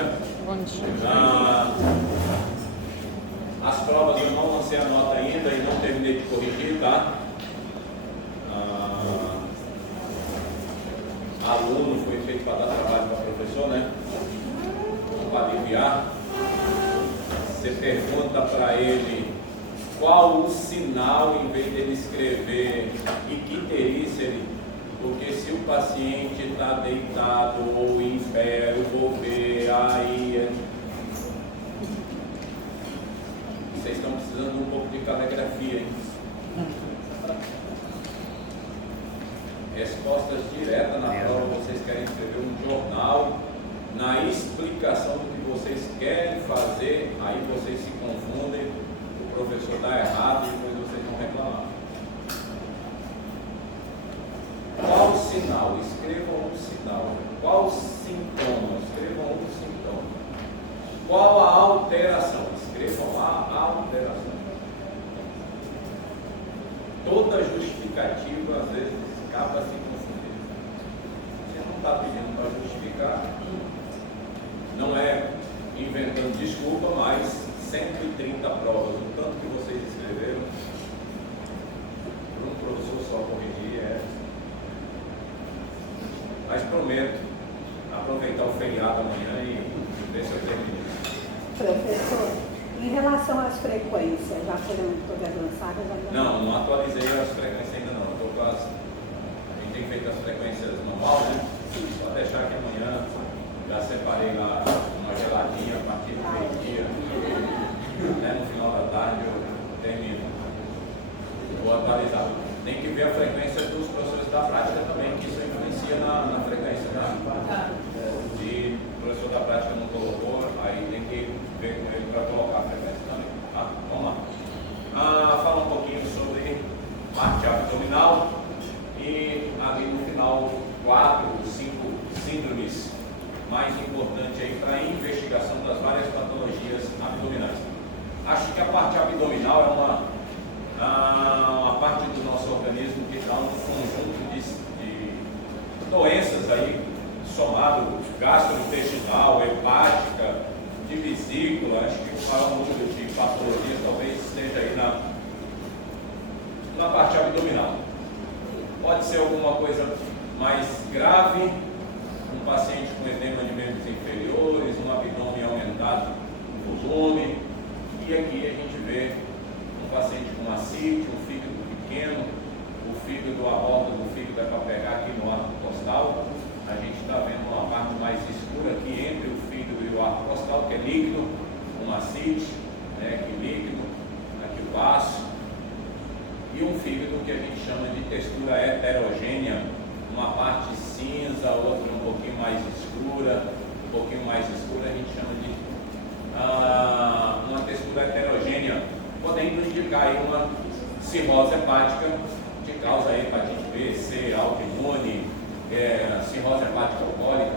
dia. Bom dia. As provas eu não lancei a nota ainda e não terminei de corrigir, tá? Aluno foi feito para dar trabalho para professor, né? Para aliviar. Você pergunta para ele qual o sinal, em vez dele escrever icterícia, porque se o paciente está deitado ou em pé, eu vou ver, aí vocês estão precisando de um pouco de caligrafia, hein? Respostas diretas na prova, vocês querem escrever um jornal na explicação do que vocês querem fazer, aí vocês se confundem, o professor está errado e depois vocês vão reclamar. Qual sinal? Escrevam um sinal. Qual sintoma? Escrevam um sintoma. Qual a alteração? Escrevam a alteração. Toda justificativa, às vezes, acaba se confundindo. Você não está pedindo para justificar, não é inventando desculpa, mas 130 provas, o tanto que vocês escreveram, para um professor só corrigir Mas prometo aproveitar o feriado amanhã e ver se eu termino. Professor, em relação às frequências, já foram todas lançadas? Não atualizei as frequências ainda não. Estou quase. A gente tem feito as frequências normal, né? Só deixar que amanhã já separei lá uma geladinha a partir do meio-dia. No final da tarde eu termino. Vou atualizar. Tem que ver a frequência dos professores da prática também, que isso influencia na frequência, tá? Se o professor da prática não colocou, aí tem que ver com ele para colocar a frequência também. Tá? Vamos lá. Fala um pouquinho sobre parte abdominal e ali no final 4 ou 5 síndromes mais importantes aí para a investigação das várias patologias abdominais. Acho que a parte abdominal é uma parte do nosso organismo que dá um conjunto de doenças aí, somado gastrointestinal, hepática, de vesícula, acho que o maior número de patologias talvez esteja aí na parte abdominal. Pode ser alguma coisa mais grave, um paciente com edema de membros inferiores, um abdômen aumentado no volume, e aqui a gente vê um paciente com ascite, um fígado pequeno, o fígado, a borda do fígado é para pegar aqui no arco costal. A gente está vendo uma parte mais escura aqui entre o fígado e o arco costal, que é líquido, um ascite, aqui líquido, aqui o baço, e um fígado que a gente chama de textura heterogênea, uma parte cinza, outra um pouquinho mais escura, a gente chama de uma textura heterogênea, podendo indicar aí uma cirrose hepática de causa hepatite B, C, autoimune, cirrose hepática alcoólica,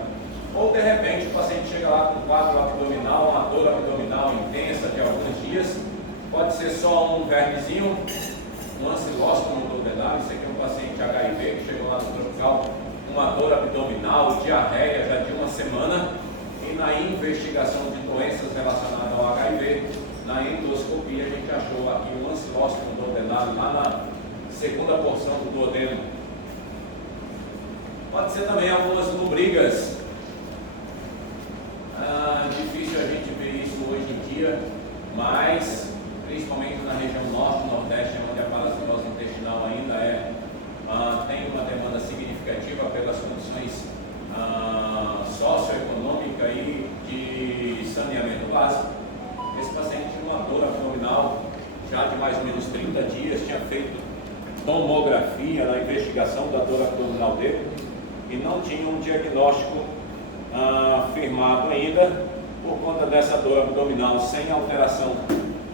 ou de repente o paciente chega lá com quadro abdominal, uma dor abdominal intensa de alguns dias, pode ser só um vermezinho, um ancilóstomo duodenal, isso aqui é um paciente HIV que chegou lá no tropical, uma dor abdominal, diarreia já de uma semana, e na investigação de doenças relacionadas ao HIV, na endoscopia a gente achou aqui um ancilóstomo duodenal lá na segunda porção do duodeno. Pode ser também algumas lombrigas. Difícil a gente ver isso hoje em dia, mas principalmente na região norte e nordeste, onde a parasitose intestinal ainda tem uma demanda significativa pelas condições socioeconômicas e de saneamento básico. Esse paciente tinha uma dor abdominal já de mais ou menos 30 dias, tinha feito tomografia na investigação da dor abdominal dele e não tinha um diagnóstico firmado ainda. Por conta dessa dor abdominal sem alteração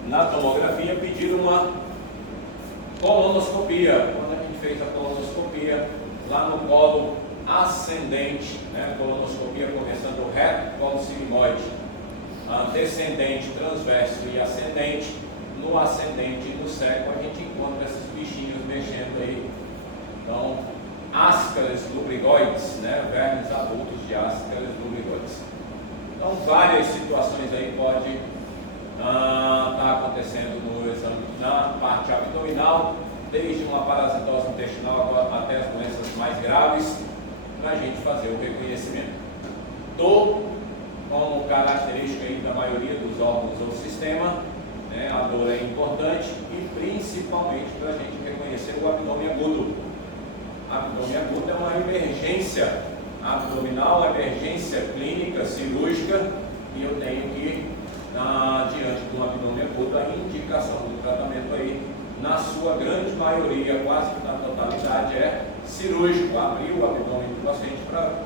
na tomografia, pediram uma colonoscopia. Quando a gente fez a colonoscopia lá no colo ascendente, colonoscopia começando reto, colo sigmoide, descendente, transverso e ascendente, no ascendente e no cego a gente encontra esses bichinhos mexendo aí. Então, Ascaris lubrigoides, vermes adultos de Ascaris lubrigoides. Então, várias situações aí podem estar acontecendo no exame na parte abdominal, desde uma parasitose intestinal até as doenças mais graves, para a gente fazer o reconhecimento. Dor, como característica aí da maioria dos órgãos ou sistema, né, a dor é importante e principalmente para a gente reconhecer o abdômen agudo. Abdômen agudo é uma emergência abdominal, emergência clínica, cirúrgica, e eu tenho que, diante do abdômen agudo, a indicação do tratamento aí, na sua grande maioria, quase na totalidade, é cirúrgico, abrir o abdômen do paciente para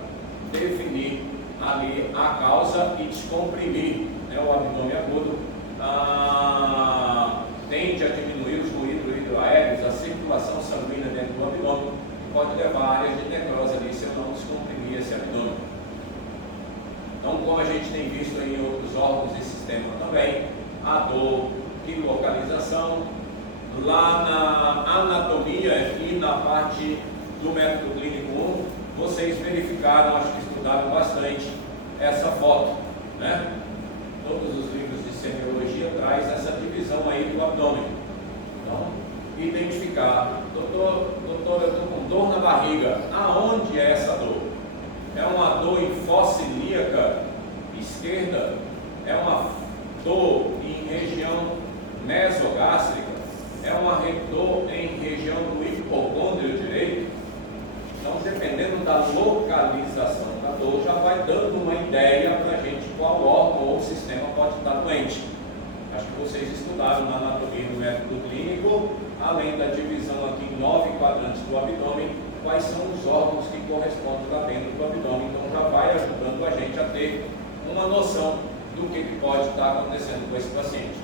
definir ali a causa e descomprimir, né, o abdômen agudo. Tende a diminuir os fluidos hidroaéreos, a circulação sanguínea dentro do abdômen, e pode levar a áreas de necrose ali se eu não descomprimir esse abdômen. Então, como a gente tem visto aí em outros órgãos e sistemas também, a dor e localização, lá na anatomia e na parte do método clínico 1, vocês verificaram, acho que estudaram bastante essa foto, né? Todos os livros de semiologia traz essa divisão aí do abdômen. Então, identificar, doutor, eu estou com dor na barriga. Aonde é essa dor? É uma dor em fossa ilíaca esquerda? É uma dor em região mesogástrica? É uma dor em região do hipocôndrio direito? Então, dependendo da localização da dor, já vai dando uma ideia para a gente qual órgão ou sistema pode estar doente. Acho que vocês estudaram na anatomia do método clínico, além da divisão aqui em 9 quadrantes do abdômen, quais são os órgãos que correspondem lá dentro do abdômen. Então, já vai ajudando a gente a ter uma noção do que pode estar acontecendo com esse paciente,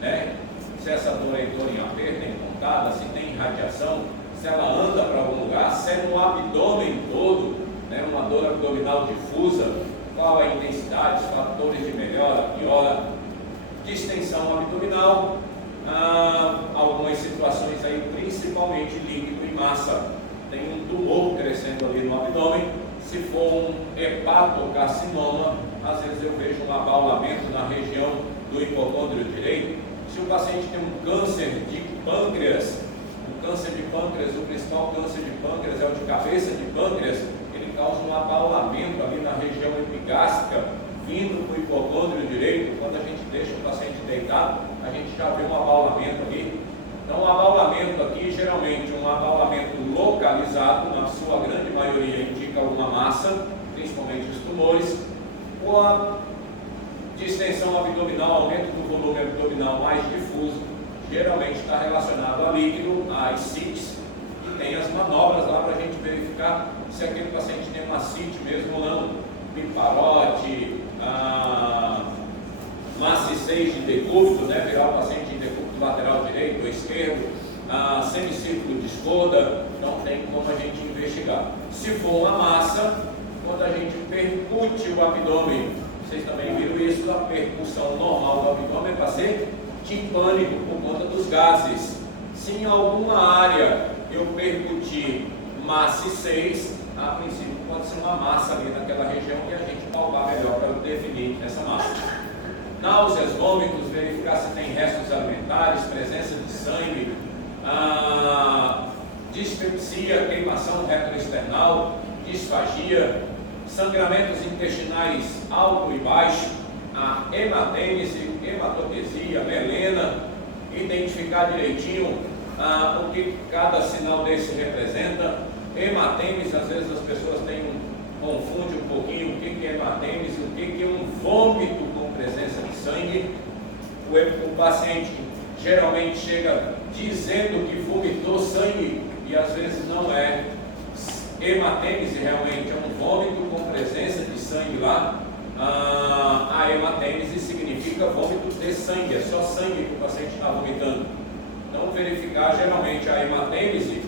né? Se essa dor é dor em aperto, é pontada, se tem radiação, se ela anda para algum lugar, se é no abdômen todo, né, uma dor abdominal difusa, qual é a intensidade, os fatores de melhora, piora, distensão abdominal, algumas situações aí, principalmente líquido e massa. Tem um tumor crescendo ali no abdômen. Se for um hepatocarcinoma, às vezes eu vejo um abaulamento na região do hipocôndrio direito. Se o paciente tem um câncer de pâncreas, o câncer de pâncreas, o principal câncer de pâncreas é o de cabeça de pâncreas, ele causa um abaulamento ali na região epigástrica, vindo para o hipocôndrio direito. Quando a gente deixa o paciente deitado, a gente já vê um abaulamento ali. Então, o abaulamento aqui, geralmente um abaulamento localizado, na sua grande maioria indica alguma massa, principalmente os tumores, ou a distensão abdominal, aumento do volume abdominal mais difuso, geralmente está relacionado a líquido, a ascites, e tem as manobras lá para a gente verificar se aquele paciente tem uma ascite mesmo ou não, piparote, maciçez de decúbito, né, virar o paciente em decúbito lateral direito ou esquerdo, semicírculo de Skoda. Então tem como a gente investigar. Se for uma massa, quando a gente percute o abdômen, vocês também viram isso, a percussão normal do abdômen é para ser timpânico por conta dos gases. Se em alguma área eu percutir maciçez, a princípio pode ser uma massa ali naquela região que a gente palpar melhor para definir essa massa. Náuseas, vômitos, verificar se tem restos alimentares, presença de sangue, dispepsia, queimação retroesternal, disfagia, sangramentos intestinais alto e baixo, a hematêmese, hematoquesia, melena, identificar direitinho o que cada sinal desse representa. Hematêmese, às vezes as pessoas confundem um pouquinho o que é hematêmese, o que é um vômito com presença de sangue. O paciente geralmente chega dizendo que vomitou sangue e às vezes não é hematêmese, realmente é um vômito com presença de sangue lá. A hematêmese significa vômito de sangue, é só sangue que o paciente está vomitando. Então, verificar geralmente a hematêmese,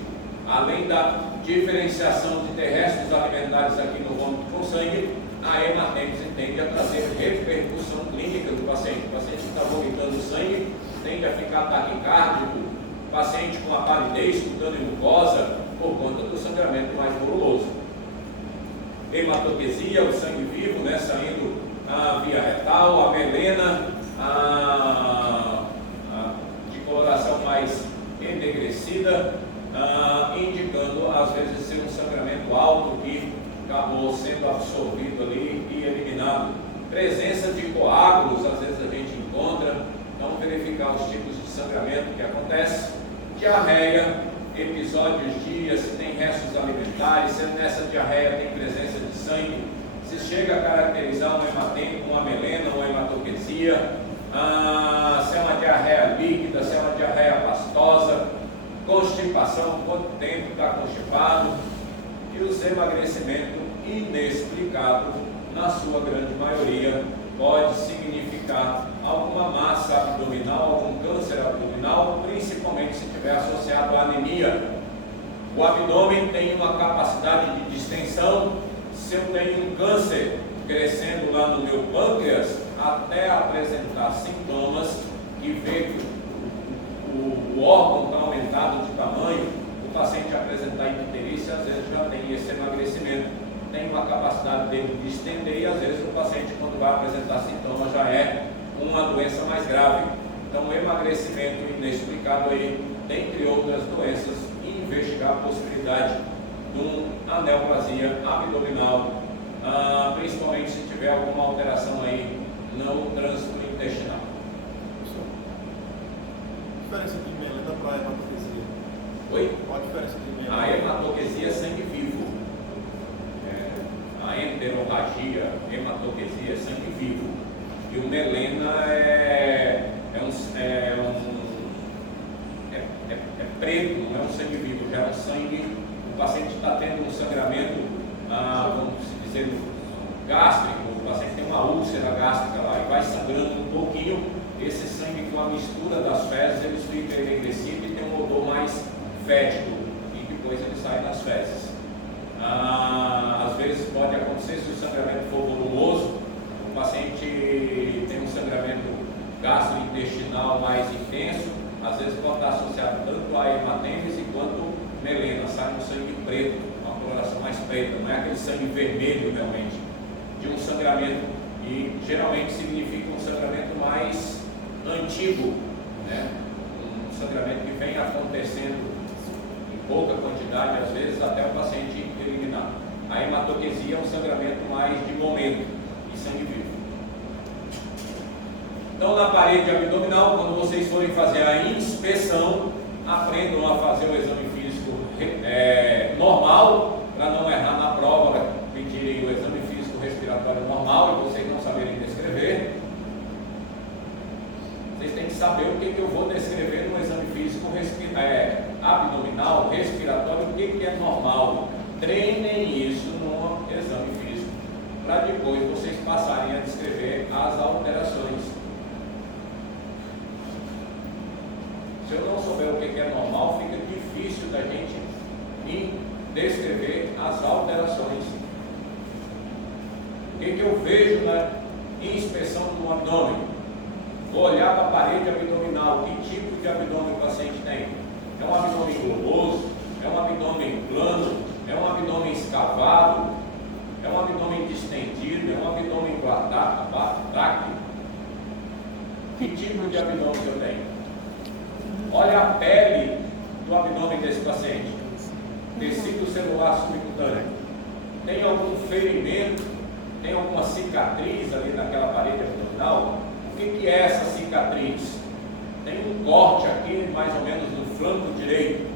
além da diferenciação de ter restos alimentares aqui no vômito com sangue, a hematêmese tende a trazer repercussão clínica do paciente. O paciente que está vomitando sangue tende a ficar taquicárdico, paciente com a palidez, escutando mucosa, por conta do sangramento mais volumoso. Hematoquesia, o sangue vivo, né, saindo a via retal, a melena de coloração mais enegrecida, indicando às vezes ser um sangramento alto que acabou sendo absorvido ali e eliminado. Presença de coágulos, às vezes a gente encontra, então verificar os tipos de sangramento que acontece. Diarreia, episódios de se tem restos alimentares, se nessa diarreia tem presença de sangue, se chega a caracterizar um hematema, uma melena, uma hematoquesia, se é uma diarreia líquida, se é uma diarreia pastosa, constipação, quanto tempo está constipado, e os emagrecimentos inexplicados, na sua grande maioria, pode significar alguma massa abdominal, algum câncer abdominal, principalmente se estiver associado à anemia. O abdômen tem uma capacidade de distensão. Se eu tenho um câncer crescendo lá no meu pâncreas, até apresentar sintomas que vê que o órgão está aumentado de tamanho, o paciente apresentar icterícia, às vezes já tem esse emagrecimento. Tem uma capacidade dele de estender e às vezes o paciente, quando vai apresentar sintomas, já é uma doença mais grave. Então, o emagrecimento inexplicado aí, dentre outras doenças, e investigar a possibilidade de uma aneoplasia abdominal, principalmente se tiver alguma alteração aí no trânsito intestinal. Qual a diferença de melena para hematoquesia? Oi? Qual a diferença de melena? A hematoquesia é sangue vivo. A enterorragia, hematoquesia é sangue vivo. E o melena é preto, não é um sangue vivo, já é um sangue. O paciente está tendo um sangramento, vamos dizer, gástrico, o paciente tem uma úlcera gástrica lá e vai sangrando um pouquinho. Esse sangue, com a mistura das fezes, ele fica enegrecido e tem um odor mais fétido, e depois ele sai nas fezes. Às vezes pode acontecer, se o sangramento for volumoso, o paciente tem um sangramento gastrointestinal mais intenso, às vezes pode estar associado tanto a hematêmese quanto melena, sai um sangue preto, uma coloração mais preta, não é aquele sangue vermelho realmente, de um sangramento, e geralmente significa um sangramento mais antigo, né? Um sangramento que vem acontecendo pouca quantidade, às vezes até o paciente eliminar. A hematoquesia é um sangramento mais de momento e sangue vivo. Então, na parede abdominal, quando vocês forem fazer a inspeção, aprendam a fazer o exame físico normal, para não errar na prova, pedirem o exame físico respiratório normal e vocês não saberem descrever. Vocês têm que saber o que eu vou descrever no exame físico abdominal, respiratório, o que é normal. Treinem isso no exame físico, para depois vocês passarem a descrever as alterações. Se eu não souber o que é normal, fica difícil da gente descrever as alterações. O que eu vejo na inspeção do abdômen? Vou olhar para a parede abdominal, que tipo de abdômen o paciente tem? É um abdômen globoso? É um abdômen plano? É um abdômen escavado? É um abdômen distendido? É um abdômen tráqueo? Que tipo de abdômen eu tenho? Olha a pele do abdômen desse paciente. Tecido celular subcutâneo. Tem algum ferimento? Tem alguma cicatriz ali naquela parede abdominal? O que é essa cicatriz? Tem um corte aqui, mais ou menos no flanco direito.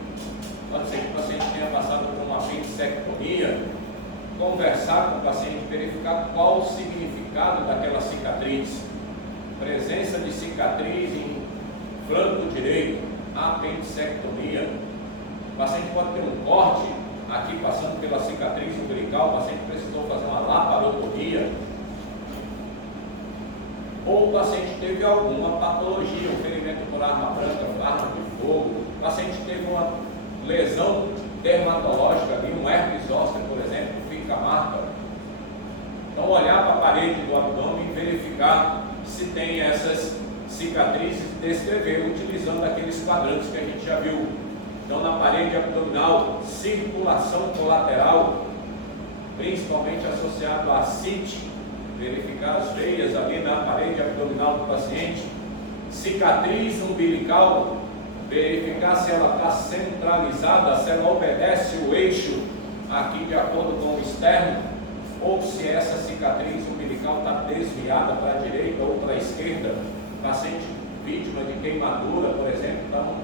Pode ser que o paciente tenha passado por uma apendicectomia. Conversar com o paciente, verificar qual o significado daquela cicatriz. Presença de cicatriz em flanco direito, apendicectomia. O paciente pode ter um corte aqui passando pela cicatriz umbilical, o paciente precisou fazer uma laparotomia. Ou o paciente teve alguma patologia, um ferimento por arma branca, arma de fogo, o paciente teve uma lesão dermatológica ali, um herpes zoster, por exemplo, fica a marca. Então, olhar para a parede do abdômen e verificar se tem essas cicatrizes e descrever, utilizando aqueles quadrantes que a gente já viu. Então, na parede abdominal, circulação colateral, principalmente associado à ascite, verificar as veias ali na parede abdominal do paciente, cicatriz umbilical, verificar se ela está centralizada, se ela obedece o eixo aqui de acordo com o externo, ou se essa cicatriz umbilical está desviada para a direita ou para a esquerda. Paciente vítima de queimadura, por exemplo, então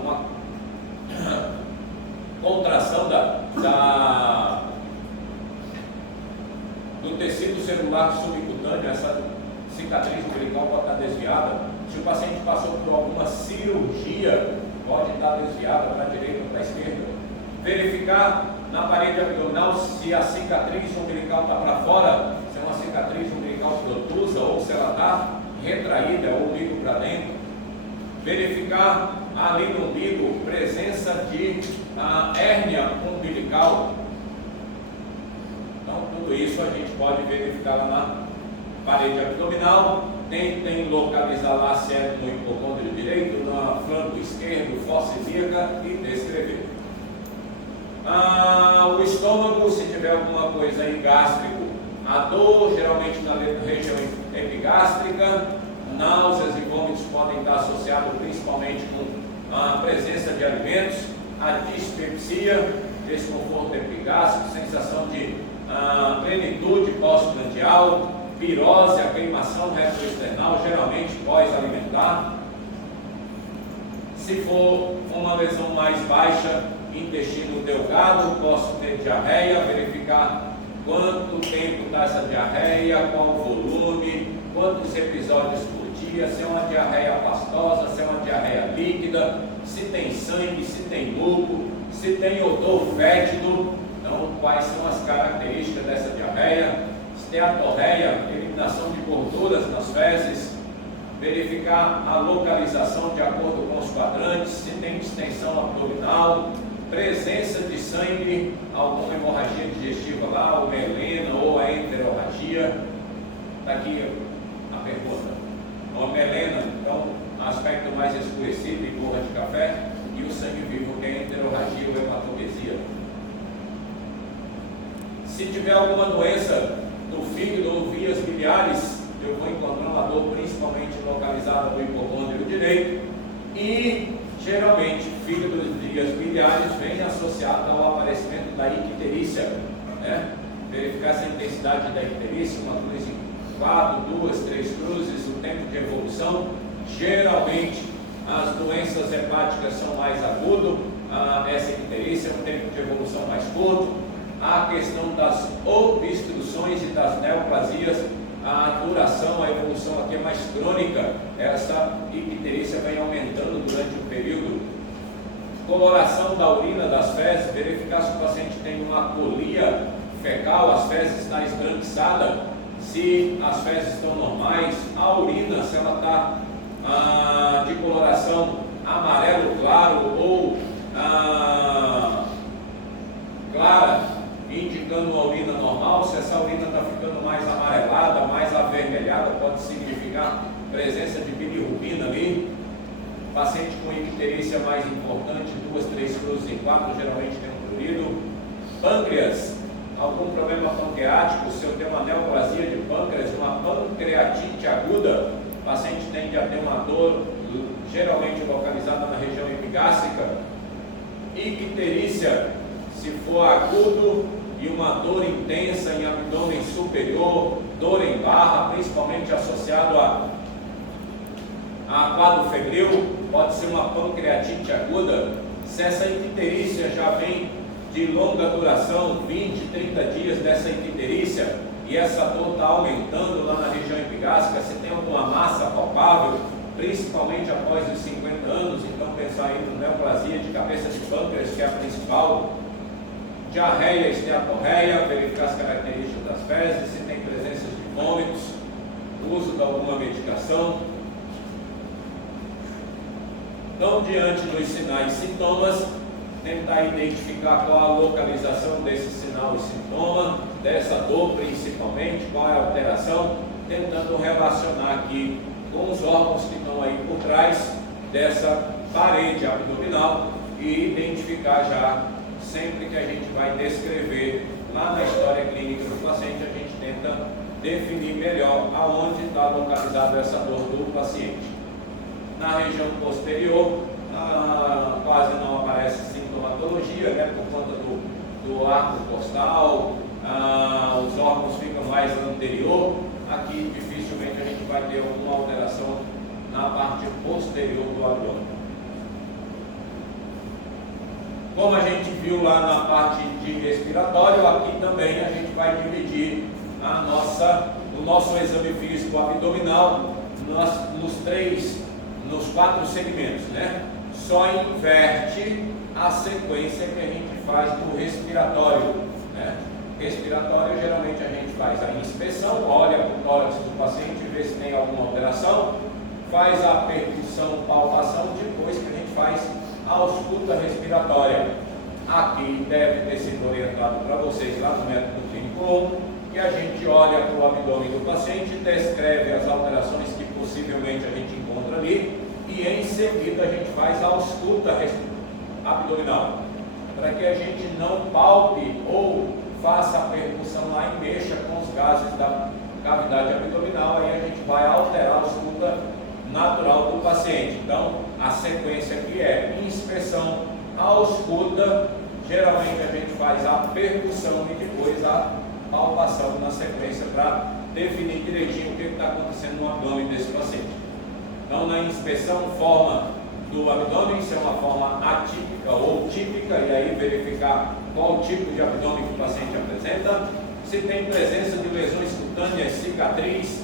uma contração do tecido celular subcutâneo, essa cicatriz umbilical pode estar desviada. Se o paciente passou por alguma cirurgia, pode estar desviada para a direita ou para a esquerda. Verificar na parede abdominal se a cicatriz umbilical está para fora, se é uma cicatriz umbilical protusa ou se ela está retraída ou umbigo para dentro. Verificar ali no umbigo presença de hérnia umbilical. Então tudo isso a gente pode verificar lá na parede abdominal. Tentem localizar lá se é no hipocôndrio direito, no flanco esquerdo, fossa ilíaca e descrever. O estômago, se tiver alguma coisa aí gástrico, a dor geralmente na região epigástrica, náuseas e vômitos podem estar associados principalmente com a presença de alimentos, a dispepsia, desconforto epigástrico, sensação de plenitude pós-prandial, pirose, a queimação retroesternal, geralmente pós-alimentar. Se for uma lesão mais baixa, intestino delgado, posso ter diarreia, verificar quanto tempo está essa diarreia, qual o volume, quantos episódios por dia, se é uma diarreia pastosa, se é uma diarreia líquida, se tem sangue, se tem muco, se tem odor fétido. Então, quais são as características dessa diarreia? Steatorreia, eliminação de gorduras nas fezes, verificar a localização de acordo com os quadrantes, se tem distensão abdominal, presença de sangue, alguma hemorragia digestiva lá, ou melena, ou a enterorragia. Está aqui a pergunta. Uma melena, então, aspecto mais escurecido e borra de café, e o sangue vivo, que é a enterorragia ou hematopesia. Se tiver alguma doença do fígado ou vias biliares, eu vou encontrar uma dor principalmente localizada no hipocôndrio direito, e geralmente fígado e vias biliares vem associado ao aparecimento da icterícia, né? Verificar essa intensidade da icterícia, uma cruz em 4, 2, 3 cruzes, o tempo de evolução. Geralmente as doenças hepáticas são mais agudas, essa icterícia é um tempo de evolução mais curto. A questão das obstruções e das neoplasias, a duração, a evolução aqui é mais crônica, essa icterícia vem aumentando durante o período. Coloração da urina das fezes, verificar se o paciente tem uma colia fecal, as fezes estão esbranquiçadas, se as fezes estão normais, a urina, se ela está de coloração amarelo claro ou clara, indicando uma urina normal. Se essa urina está ficando mais amarelada, mais avermelhada, pode significar presença de bilirrubina ali. Paciente com icterícia mais importante, 2, 3 cruzes em 4, geralmente tem um prurido. Pâncreas, algum problema pancreático, se eu tenho uma neoplasia de pâncreas, uma pancreatite aguda, o paciente tende a ter uma dor, geralmente localizada na região epigástrica. Icterícia, se for agudo e uma dor intensa em abdômen superior, dor em barra, principalmente associado a quadro febril, pode ser uma pancreatite aguda. Se essa icterícia já vem de longa duração, 20, 30 dias dessa icterícia, e essa dor está aumentando lá na região epigástrica, se tem alguma massa palpável, principalmente após os 50 anos, então pensar aí no neoplasia de cabeça de pâncreas, que é a principal. Diarreia, esteatorreia, verificar as características das fezes, se tem presença de vômitos, uso de alguma medicação. Então, diante dos sinais e sintomas, tentar identificar qual a localização desse sinal e sintoma, dessa dor principalmente, qual é a alteração, tentando relacionar aqui com os órgãos que estão aí por trás dessa parede abdominal e identificar já sempre que a gente vai descrever lá na história clínica do paciente, a gente tenta definir melhor aonde está localizada essa dor do paciente. Na região posterior, quase não aparece sintomatologia, né, por conta do arco costal, os órgãos ficam mais anterior. Aqui dificilmente a gente vai ter alguma alteração na parte posterior do abdômen. Como a gente viu lá na parte de respiratório, aqui também a gente vai dividir o nosso exame físico abdominal nos 4 segmentos, né? Só inverte a sequência que a gente faz do respiratório, né? Respiratório, geralmente a gente faz a inspeção, olha para o tórax do paciente, vê se tem alguma alteração, faz a percussão, palpação, depois que a gente faz a ausculta respiratória. Aqui deve ter sido orientado para vocês lá no método clínico 1, que a gente olha para o abdômen do paciente, descreve as alterações que possivelmente a gente encontra ali e em seguida a gente faz a ausculta abdominal, para que a gente não palpe ou faça a percussão lá e mexa com os gases da cavidade abdominal, aí a gente vai alterar a ausculta natural do paciente. Então, a sequência aqui é inspeção, ausculta, geralmente a gente faz a percussão e depois a palpação na sequência para definir direitinho o que está acontecendo no abdômen desse paciente. Então, na inspeção, forma do abdômen, se é uma forma atípica ou típica, e aí verificar qual tipo de abdômen que o paciente apresenta, se tem presença de lesões cutâneas, cicatriz,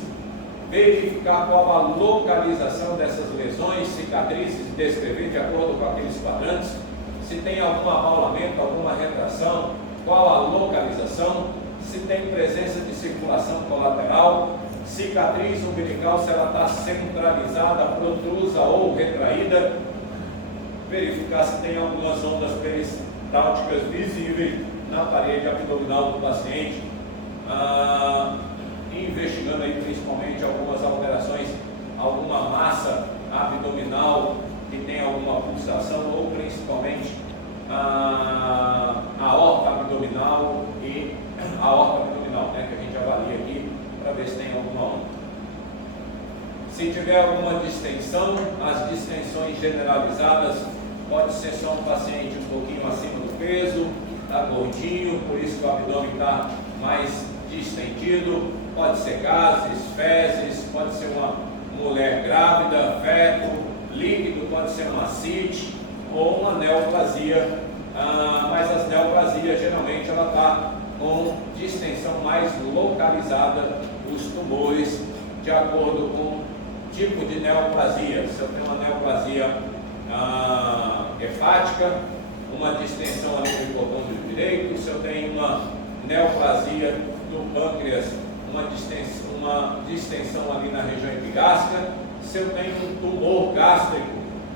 verificar qual a localização dessas lesões, cicatrizes, descrever de acordo com aqueles quadrantes, se tem algum abaulamento, alguma retração, qual a localização, se tem presença de circulação colateral, cicatriz umbilical, se ela está centralizada, protrusa ou retraída, verificar se tem algumas ondas peristálticas visíveis na parede abdominal do paciente, investigando aí principalmente algumas alterações, alguma massa abdominal que tem alguma pulsação, ou principalmente a aorta abdominal e a aorta abdominal, né, que a gente avalia aqui para ver se tem alguma onda. Se tiver alguma distensão, as distensões generalizadas pode ser só um paciente um pouquinho acima do peso, está gordinho, por isso que o abdômen está mais distendido, pode ser gases, fezes, pode ser uma mulher grávida, feto, líquido, pode ser uma ascite ou uma neoplasia, mas as neoplasias geralmente ela está com distensão mais localizada, os tumores, de acordo com o tipo de neoplasia. Se eu tenho uma neoplasia hepática, uma distensão ali do hipocôndrio direito, se eu tenho uma neoplasia do pâncreas, uma distensão ali na região epigástrica, se eu tenho um tumor gástrico,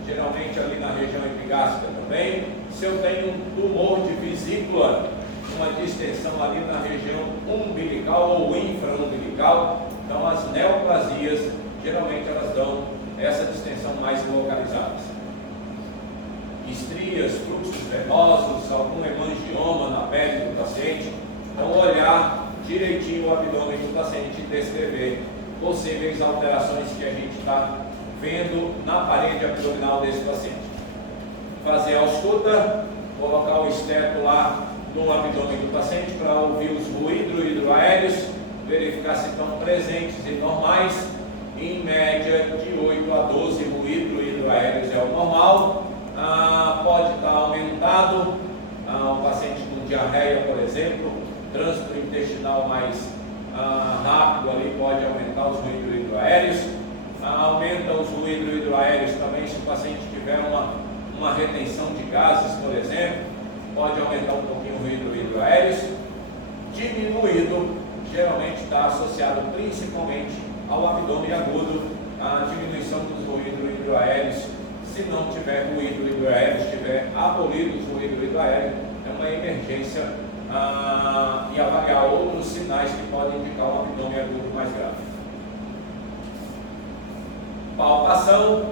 geralmente ali na região epigástrica também, se eu tenho um tumor de vesícula, uma distensão ali na região umbilical ou infraumbilical, então as neoplasias, geralmente elas dão essa distensão mais localizadas. Estrias, fluxos venosos, algum hemangioma na pele do paciente, então olhar direitinho o abdômen do paciente e descrever possíveis alterações que a gente está vendo na parede abdominal desse paciente. Fazer a ausculta, colocar o esteto lá no abdômen do paciente para ouvir os ruídos hidroaéreos, verificar se estão presentes e normais. Em média de 8 a 12 ruídos hidroaéreos é o normal. Pode estar aumentado, um paciente com diarreia, por exemplo, trânsito intestinal mais rápido ali pode aumentar os ruídos hidroaéreos. Aumenta os ruídos hidroaéreos também se o paciente tiver uma retenção de gases, por exemplo, pode aumentar um pouquinho o ruído hidroaéreos. Diminuído, geralmente está associado principalmente ao abdômen agudo, a diminuição dos ruídos hidroaéreos. Se não tiver ruído hidroaéreo, estiver abolido os ruídos hidroaéreos, é uma emergência e avaliar outros sinais que podem indicar um abdômen agudo mais grave. Palpação,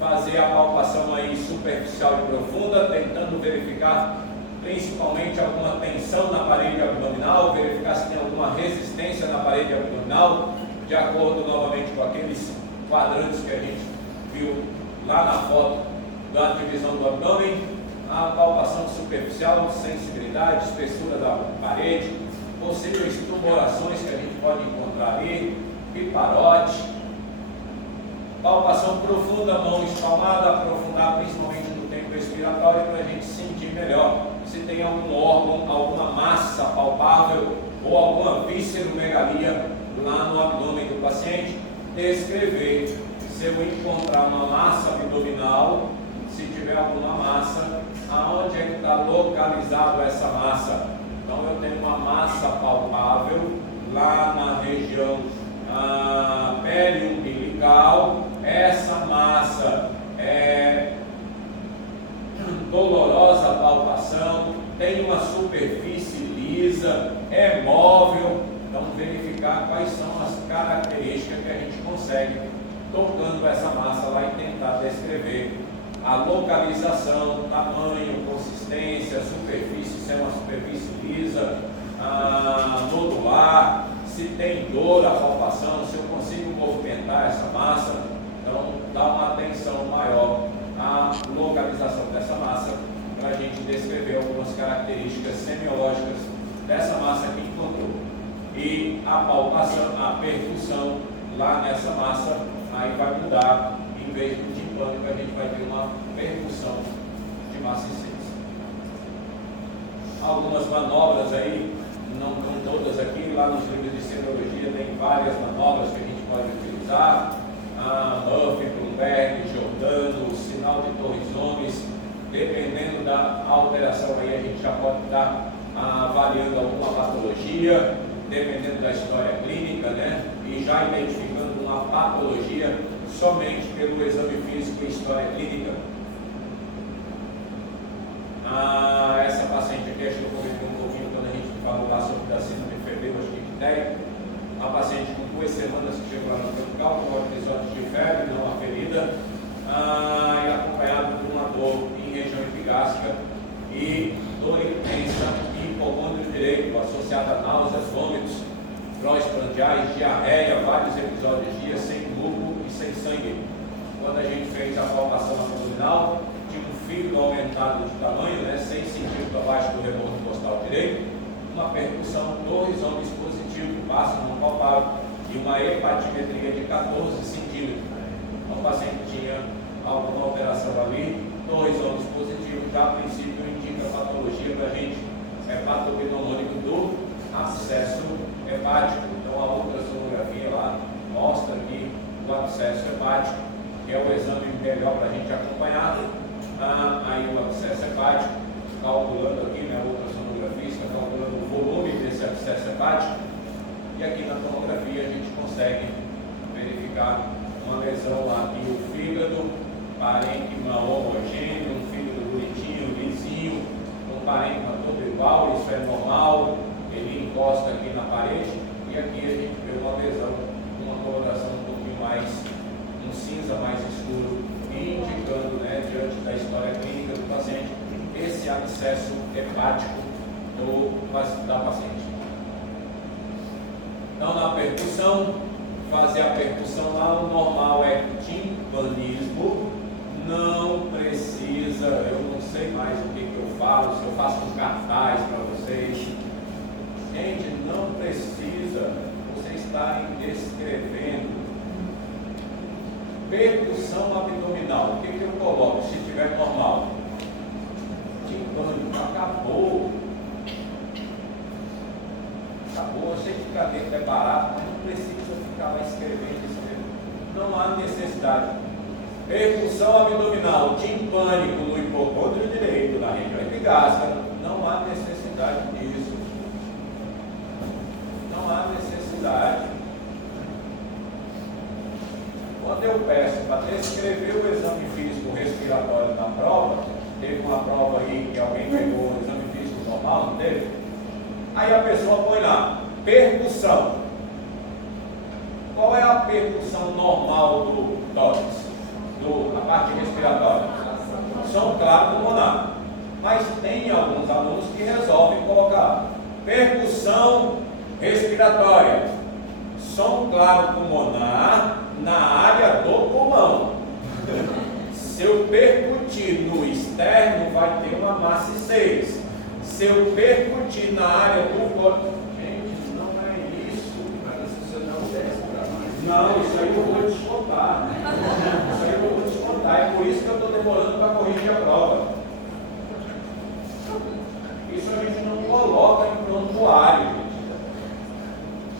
fazer a palpação aí superficial e profunda, tentando verificar principalmente alguma tensão na parede abdominal, verificar se tem alguma resistência na parede abdominal, de acordo novamente com aqueles quadrantes que a gente viu lá na foto da divisão do abdômen. A palpação superficial, sensibilidade, espessura da parede, possíveis tumorações que a gente pode encontrar ali, piparote, palpação profunda, mão espalmada, aprofundar principalmente no tempo respiratório para a gente sentir melhor se tem algum órgão, alguma massa palpável ou alguma vísceromegalia lá no abdômen do paciente. Descrever, se eu encontrar uma massa abdominal, se tiver alguma massa, aonde é que está localizado essa massa? Então eu tenho uma massa palpável lá na região periumbilical. Essa massa é dolorosa a palpação, tem uma superfície lisa, é móvel. Então verificar quais são as características que a gente consegue tocando essa massa lá e tentar descrever a localização, tamanho, consistência, superfície, se é uma superfície lisa, nodular, se tem dor a palpação, se eu consigo movimentar essa massa. Então dá uma atenção maior à localização dessa massa para a gente descrever algumas características semiológicas dessa massa que encontrou. E a palpação, a percussão lá nessa massa, aí vai mudar. Em vez do timpânico, a gente vai ter uma percussão de maciçez. Algumas manobras aí, não estão todas aqui, lá nos livros de semiologia tem várias manobras que a gente pode utilizar. Murphy, Bloomberg, Giordano, sinal de Torres-Zomes. Dependendo da alteração aí, a gente já pode estar avaliando alguma patologia, dependendo da história clínica, né? E já identificando uma patologia somente pelo exame físico e história clínica. Essa paciente aqui, acho que eu comentei um pouquinho quando a gente falou lá sobre a síndrome de febril, acho que ideia. Uma paciente com 2 semanas que chegou lá no hospital com um episódio de febre, não uma ferida, e acompanhado de uma dor em região epigástrica e dor intensa e hipocôndrio direito, associada a náuseas, vômitos, pós-prandiais, diarreia, vários episódios de dia sem lucro e sem sangue. Quando a gente fez a palpação abdominal, tinha um fígado aumentado de tamanho, 6 centímetros abaixo do rebordo costal direito, uma percussão Torres-Zomes positivo, passa não palpável, e uma hepatimetria de 14 centímetros. Então o paciente tinha alguma alteração ali, Torres-Zomes positivo, já a princípio indica patologia para a gente, hepatopneumônico do abscesso hepático. Então a ultrassonografia lá mostra aqui o abscesso hepático, que é o exame melhor para a gente acompanhar. Aí o abscesso hepático, calculando aqui, a ultrassonografista calculando o volume desse abscesso hepático, e aqui na tomografia a gente consegue verificar uma lesão lá aqui, o fígado, parênquima homogêneo, um fígado bonitinho, lisinho, um parênquima todo igual, isso é normal, ele encosta aqui na parede, e aqui a gente vê uma lesão, uma coloração um pouquinho mais, um cinza mais escuro, indicando, diante da história clínica do paciente, esse abscesso hepático da paciente. Então, na percussão, fazer a percussão lá, o normal é timpanismo, não precisa, eu não sei mais o que eu falo, se eu faço um cartaz para vocês. Gente, não precisa vocês estarem descrevendo. Percussão abdominal, o que eu coloco se estiver normal? Timpânico, acabou. Acabou, eu sei que ficar dentro é barato, mas não precisa ficar lá escrevendo. Não há necessidade. Percussão abdominal, timpânico no hipocôndrio direito, na região epigástrica, não há necessidade disso. Não há necessidade. Quando eu peço para descrever o exame físico respiratório na prova, teve uma prova aí que alguém pegou o exame físico normal, não teve? Aí a pessoa põe lá, percussão. Qual é a percussão normal do tórax, da parte respiratória? Som claro pulmonar. Mas tem alguns alunos que resolvem colocar percussão respiratória, som claro pulmonar na área do pulmão. Se eu percutir no externo, vai ter uma maciez. Se eu percutir na área do corpo, gente, não é isso. Mas se você não desce para mais. Não, isso aí eu vou descontar. Isso aí eu vou descontar. É por isso que eu estou demorando para corrigir a prova. Isso a gente não coloca em prontuário, gente.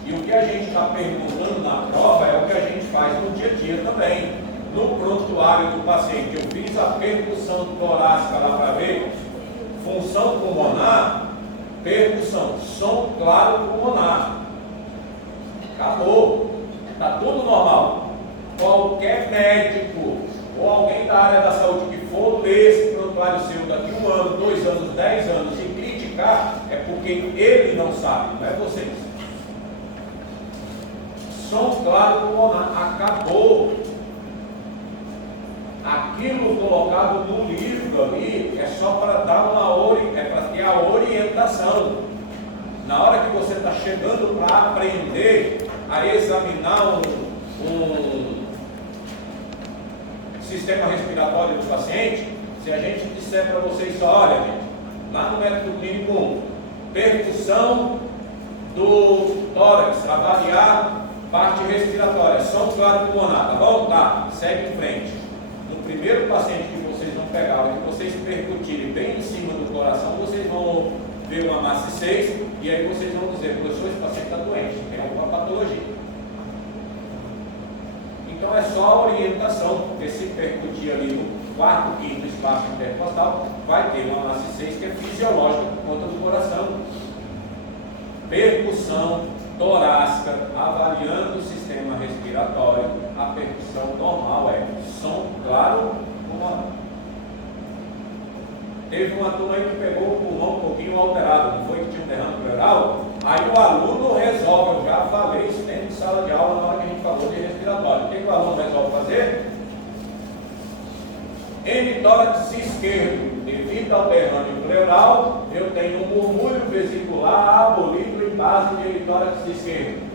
E o que a gente está perguntando na prova é o que a gente faz no dia a dia também. No prontuário do paciente, eu fiz a percussão torácica lá para ver, função pulmonar, percussão, som claro pulmonar. Acabou. Está tudo normal. Qualquer médico ou alguém da área da saúde que for ler esse prontuário seu daqui 1 ano, 2 anos, 10 anos e criticar, é porque ele não sabe, não é vocês. Som claro pulmonar. Acabou. Aquilo colocado no livro ali é só para dar para ter a orientação. Na hora que você está chegando para aprender a examinar um sistema respiratório do paciente, se a gente disser para vocês só, olha, gente, lá no método clínico 1, percussão do tórax, avaliar parte respiratória, som claro pulmonar, tá bom? Tá, segue em frente. No primeiro paciente que vocês vão pegar, que vocês percutirem bem em cima do coração, vocês vão ver uma maciez, e aí vocês vão dizer, professor, esse paciente está doente, tem alguma patologia. Então é só a orientação, porque se percutir ali no quarto, quinto espaço intercostal, vai ter uma maciez que é fisiológica por conta do coração. Percussão torácica, avaliando o sistema respiratório, a percussão normal é som claro pulmonar. Teve uma turma aí que pegou o pulmão um pouquinho alterado, não foi que tinha um derrame pleural? Aí o aluno resolve, eu já falei isso dentro de sala de aula na hora que a gente falou de respiratório. O que o aluno resolve fazer? Hemitórax esquerdo, devido ao derrame pleural, eu tenho um murmúrio vesicular abolído em base de hemitórax esquerdo.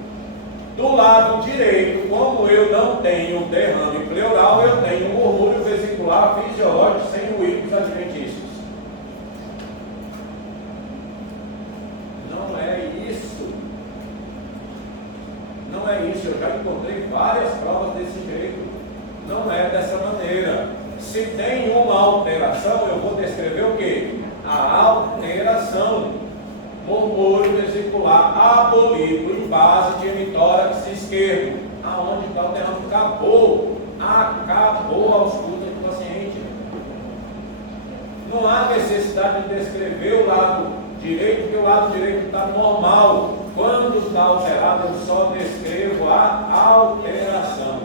Do lado direito, como eu não tenho derrame pleural, eu tenho um murmúrio vesicular fisiológico sem ruídos adventícios. Não é isso. Não é isso. Eu já encontrei várias provas desse jeito. Não é dessa maneira. Se tem uma alteração, eu vou descrever o quê? A alteração. Murmúrio vesicular abolido em base de hemitórax esquerdo. Aonde está o derrame? Acabou. Acabou a ausculta do paciente. Não há necessidade de descrever o lado direito, porque o lado direito está normal. Quando está alterado, eu só descrevo a alteração.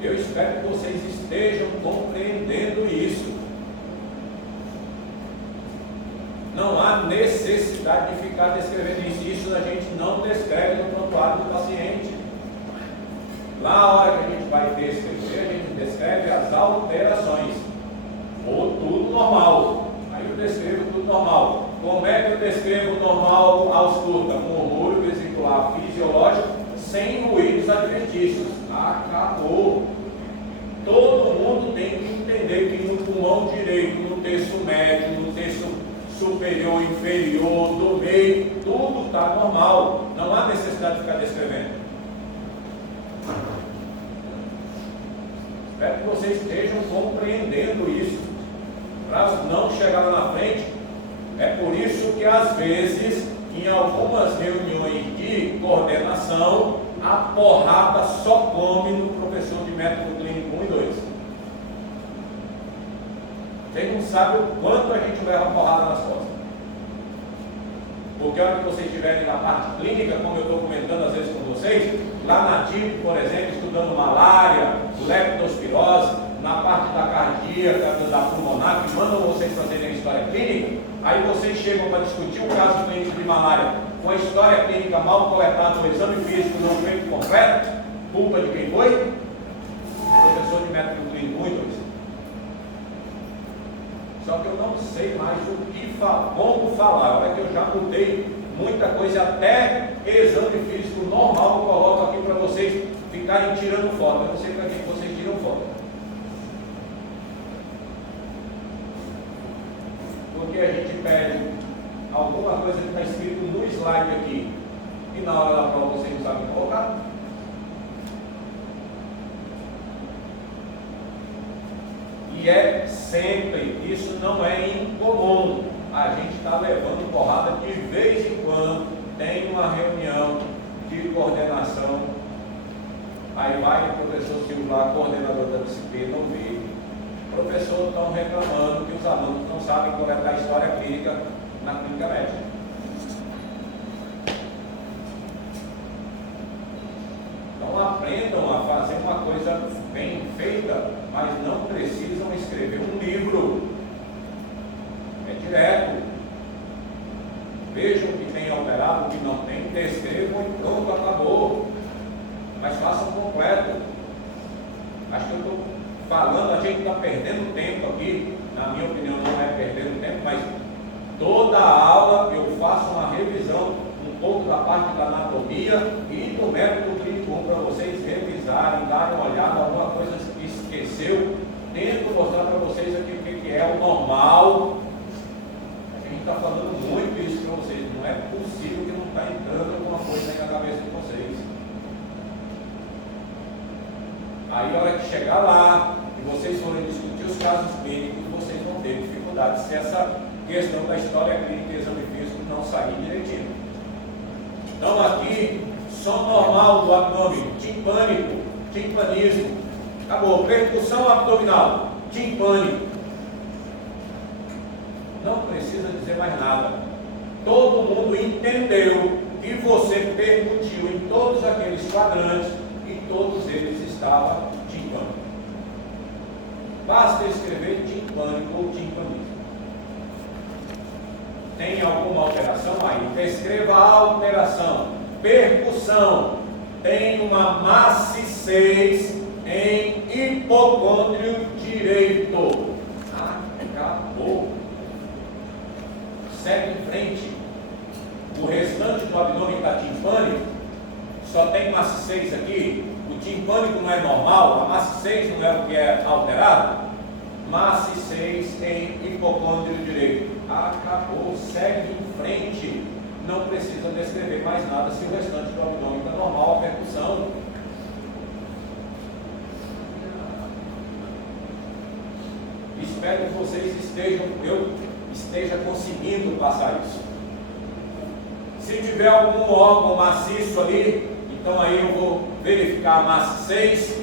Eu espero que vocês estejam compreendendo isso. Não há necessidade de ficar descrevendo isso. Isso a gente não descreve no prontuário do paciente. Lá, a hora que a gente vai descrever, a gente descreve as alterações. Ou tudo normal. Aí eu descrevo tudo normal. Como é que eu descrevo normal a ausculta? Murmúrio vesicular fisiológico sem ruídos adventícios. Acabou. Todo mundo tem que entender que no pulmão direito, no terço médio, no terço superior, inferior, do meio, tudo está normal. Não há necessidade de ficar descrevendo. Espero que vocês estejam compreendendo isso, para não chegar lá na frente. É por isso que às vezes, em algumas reuniões de coordenação, a porrada só come no professor de método clínico 1 e 2. Vocês não sabem o quanto a gente leva a porrada nas costas. Porque a hora que vocês estiverem na parte clínica, como eu estou comentando às vezes com vocês, lá na DIP, por exemplo, estudando malária, leptospirose, na parte da cardíaca, da pulmonar, que mandam vocês fazerem a história clínica, aí vocês chegam para discutir o caso clínico de malária com a história clínica mal coletada, o exame físico não feito completo, culpa de quem foi? O professor de método clínico 1 e 2. Só que eu não sei mais como falar. Olha que eu já mudei muita coisa, até exame físico normal eu coloco aqui para vocês ficarem tirando foto. Eu não sei para quem vocês tiram foto. Porque a gente pede alguma coisa que está escrito no slide aqui e na hora da prova vocês não sabem colocar. E é sempre, isso não é incomum. A gente está levando porrada de vez em quando, tem uma reunião de coordenação, aí vai o professor Silva, coordenador da disciplina, ouvir. Professor estão reclamando que os alunos não sabem coletar a história clínica na clínica médica. Então aprendam a fazer uma coisa bem feita, mas não precisam escrever um livro. É direto. Vejam o que tem alterado, o que não tem, descrevam e pronto, acabou. Mas façam completo. Acho que eu estou falando, a gente está perdendo tempo aqui. Na minha opinião, não é perdendo tempo, mas toda a aula eu faço uma revisão um pouco da parte da anatomia e do método clínico para vocês revisarem, darem uma olhada, alguma coisa que esqueceu. Tento mostrar para vocês aqui o que é o normal. A gente está falando muito isso para vocês. Não é possível que não está entrando alguma coisa aí na cabeça de vocês. Aí, a hora que chegar lá e vocês forem discutir os casos clínicos, vocês vão ter dificuldade se essa questão da história clínica e exame físico não sair direitinho. Então, aqui, som normal do abdômen, timpânico, timpanismo. Acabou. Percussão abdominal, timpânico. Não precisa dizer mais nada. Todo mundo entendeu que você percutiu em todos aqueles quadrantes e todos eles estavam timpânico. Basta escrever timpânico ou timpanismo. Tem alguma alteração aí? Escreva a alteração. Percussão. Tem uma maciçez em hipocôndrio direito. Acabou. Segue em frente. O restante do abdômen está timpânico. Só tem maciçez aqui. O timpânico não é normal. A maciçez não é o que é alterado. Maciçez em hipocôndrio direito. Acabou. Segue em frente. Não precisa descrever mais nada se o restante do abdômen está normal. A percussão. Espero que vocês esteja conseguindo passar isso. Se tiver algum órgão maciço ali, então aí eu vou verificar a maciçez.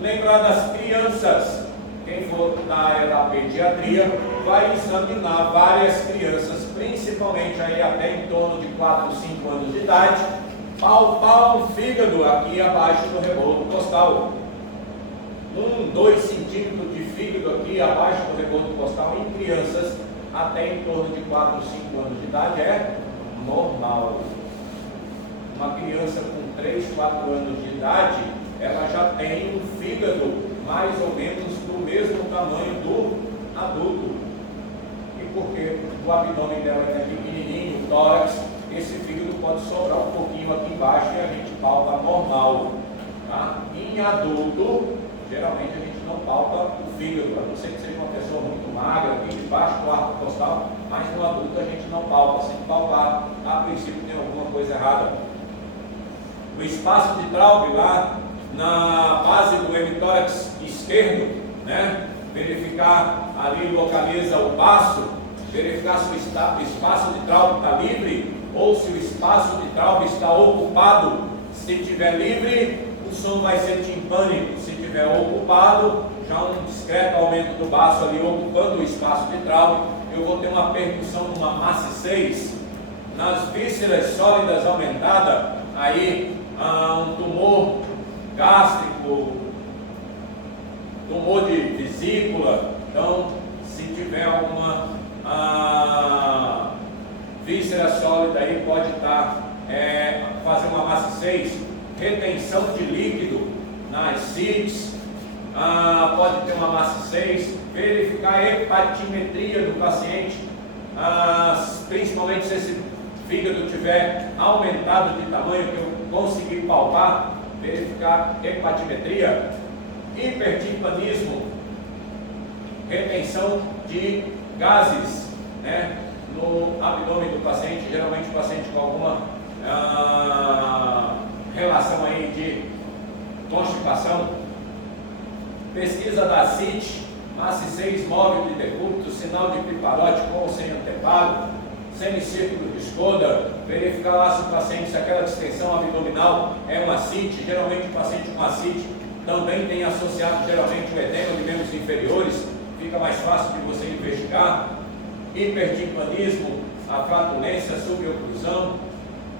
Lembrar das crianças. Quem for na área da pediatria vai examinar várias crianças, principalmente aí até em torno de 4, 5 anos de idade, palpar o fígado aqui abaixo do rebolo costal. 2 centímetros de fígado aqui abaixo do rebolo costal em crianças até em torno de 4, 5 anos de idade é normal. Uma criança com 3, 4 anos de idade, ela já tem um fígado mais ou menos do mesmo tamanho do adulto. E porque o abdômen dela é pequenininho, o tórax, esse fígado pode sobrar um pouquinho aqui embaixo e a gente palpa normal. Tá? Em adulto, geralmente a gente não palpa o fígado, a não ser que seja uma pessoa muito magra, aqui debaixo do arco costal, mas no adulto a gente não palpa. Se palpar, a princípio tem alguma coisa errada. O espaço de Traub lá na base do hemitórax esquerdo, né? Verificar ali, localiza o baço, verificar se o espaço de Traub está livre ou se o espaço de Traub está ocupado. Se estiver livre, o som vai ser timpânico. Se estiver ocupado, já um discreto aumento do baço ali ocupando o espaço de Traub, eu vou ter uma percussão, uma maciçez. Nas vísceras sólidas aumentada, aí um tumor gástrico, tumor de vesícula. Então, se tiver alguma víscera sólida aí, pode estar fazer uma maciçez, retenção de líquido nas CITs, pode ter uma maciçez, verificar a hepatimetria do paciente, principalmente se esse fígado tiver aumentado de tamanho, que eu conseguir palpar, verificar hepatimetria, hipertimpanismo, retenção de gases, né, no abdômen do paciente, geralmente o paciente com alguma relação aí de constipação. Pesquisa da CIT, MACI6 móvel de decúbito, sinal de piparote com ou sem anteparo, semicírculo de Skoda, verificar lá se o paciente, se aquela distensão abdominal é uma CIT. Geralmente o paciente com a CIT também tem associado geralmente o edema de membros inferiores, fica mais fácil de você investigar. Hipertimpanismo, a flatulência, subocclusão.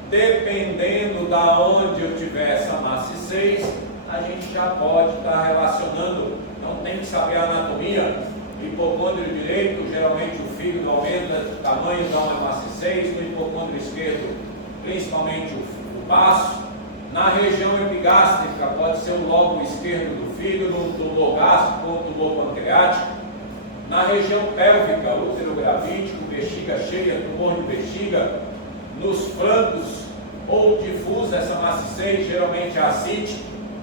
Dependendo da onde eu tiver essa MACI6, a gente já pode estar relacionando, não tem que saber a anatomia. Hipocôndrio direito, geralmente o fígado aumenta de tamanho, dá uma MACI6. No hipocôndrio esquerdo, principalmente o baço. Na região epigástrica, pode ser o lobo esquerdo do fígado, o tubo gástrico ou o tubo pancreático. Na região pélvica, útero gravídico, bexiga cheia, tumor de bexiga. Nos flancos ou difusa, essa MACI6, geralmente a CIT.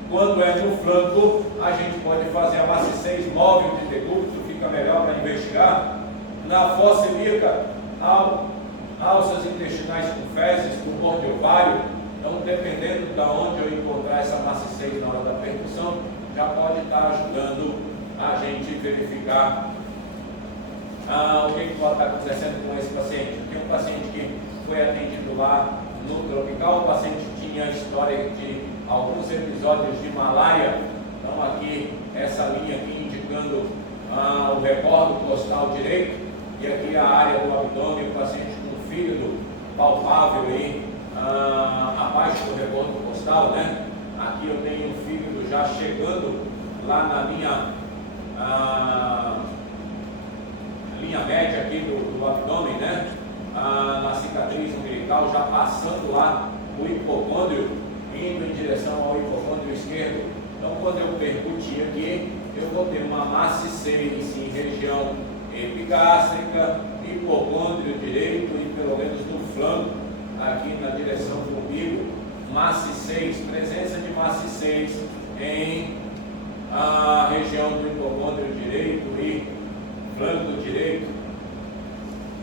Quando é no flanco, a gente pode fazer a MACI6 móvel de decúbito, fica melhor para investigar. Na fossa ilíaca, alças intestinais com fezes, tumor de ovário. Então, dependendo de onde eu encontrar essa MACI6 na hora da percussão, já pode estar ajudando a gente verificar o que pode estar acontecendo com esse paciente. Tem um paciente que foi atendido lá no Tropical, o paciente tinha história de alguns episódios de malária. Então aqui, essa linha aqui indicando o rebordo costal direito, e aqui a área do abdômen, o paciente com fígado palpável aí, abaixo do rebordo costal, né? Aqui eu tenho o fígado já chegando lá na minha linha média aqui do abdômen, né? Na cicatriz umbilical, já passando lá o hipocôndrio, indo em direção ao hipocôndrio esquerdo. Então, quando eu percutir aqui, eu vou ter uma MACI6 em região epigástrica, hipocôndrio direito e pelo menos no flanco, aqui na direção do umbigo, MACI6, presença de MACI6 em região do hipocôndrio direito e flanco direito.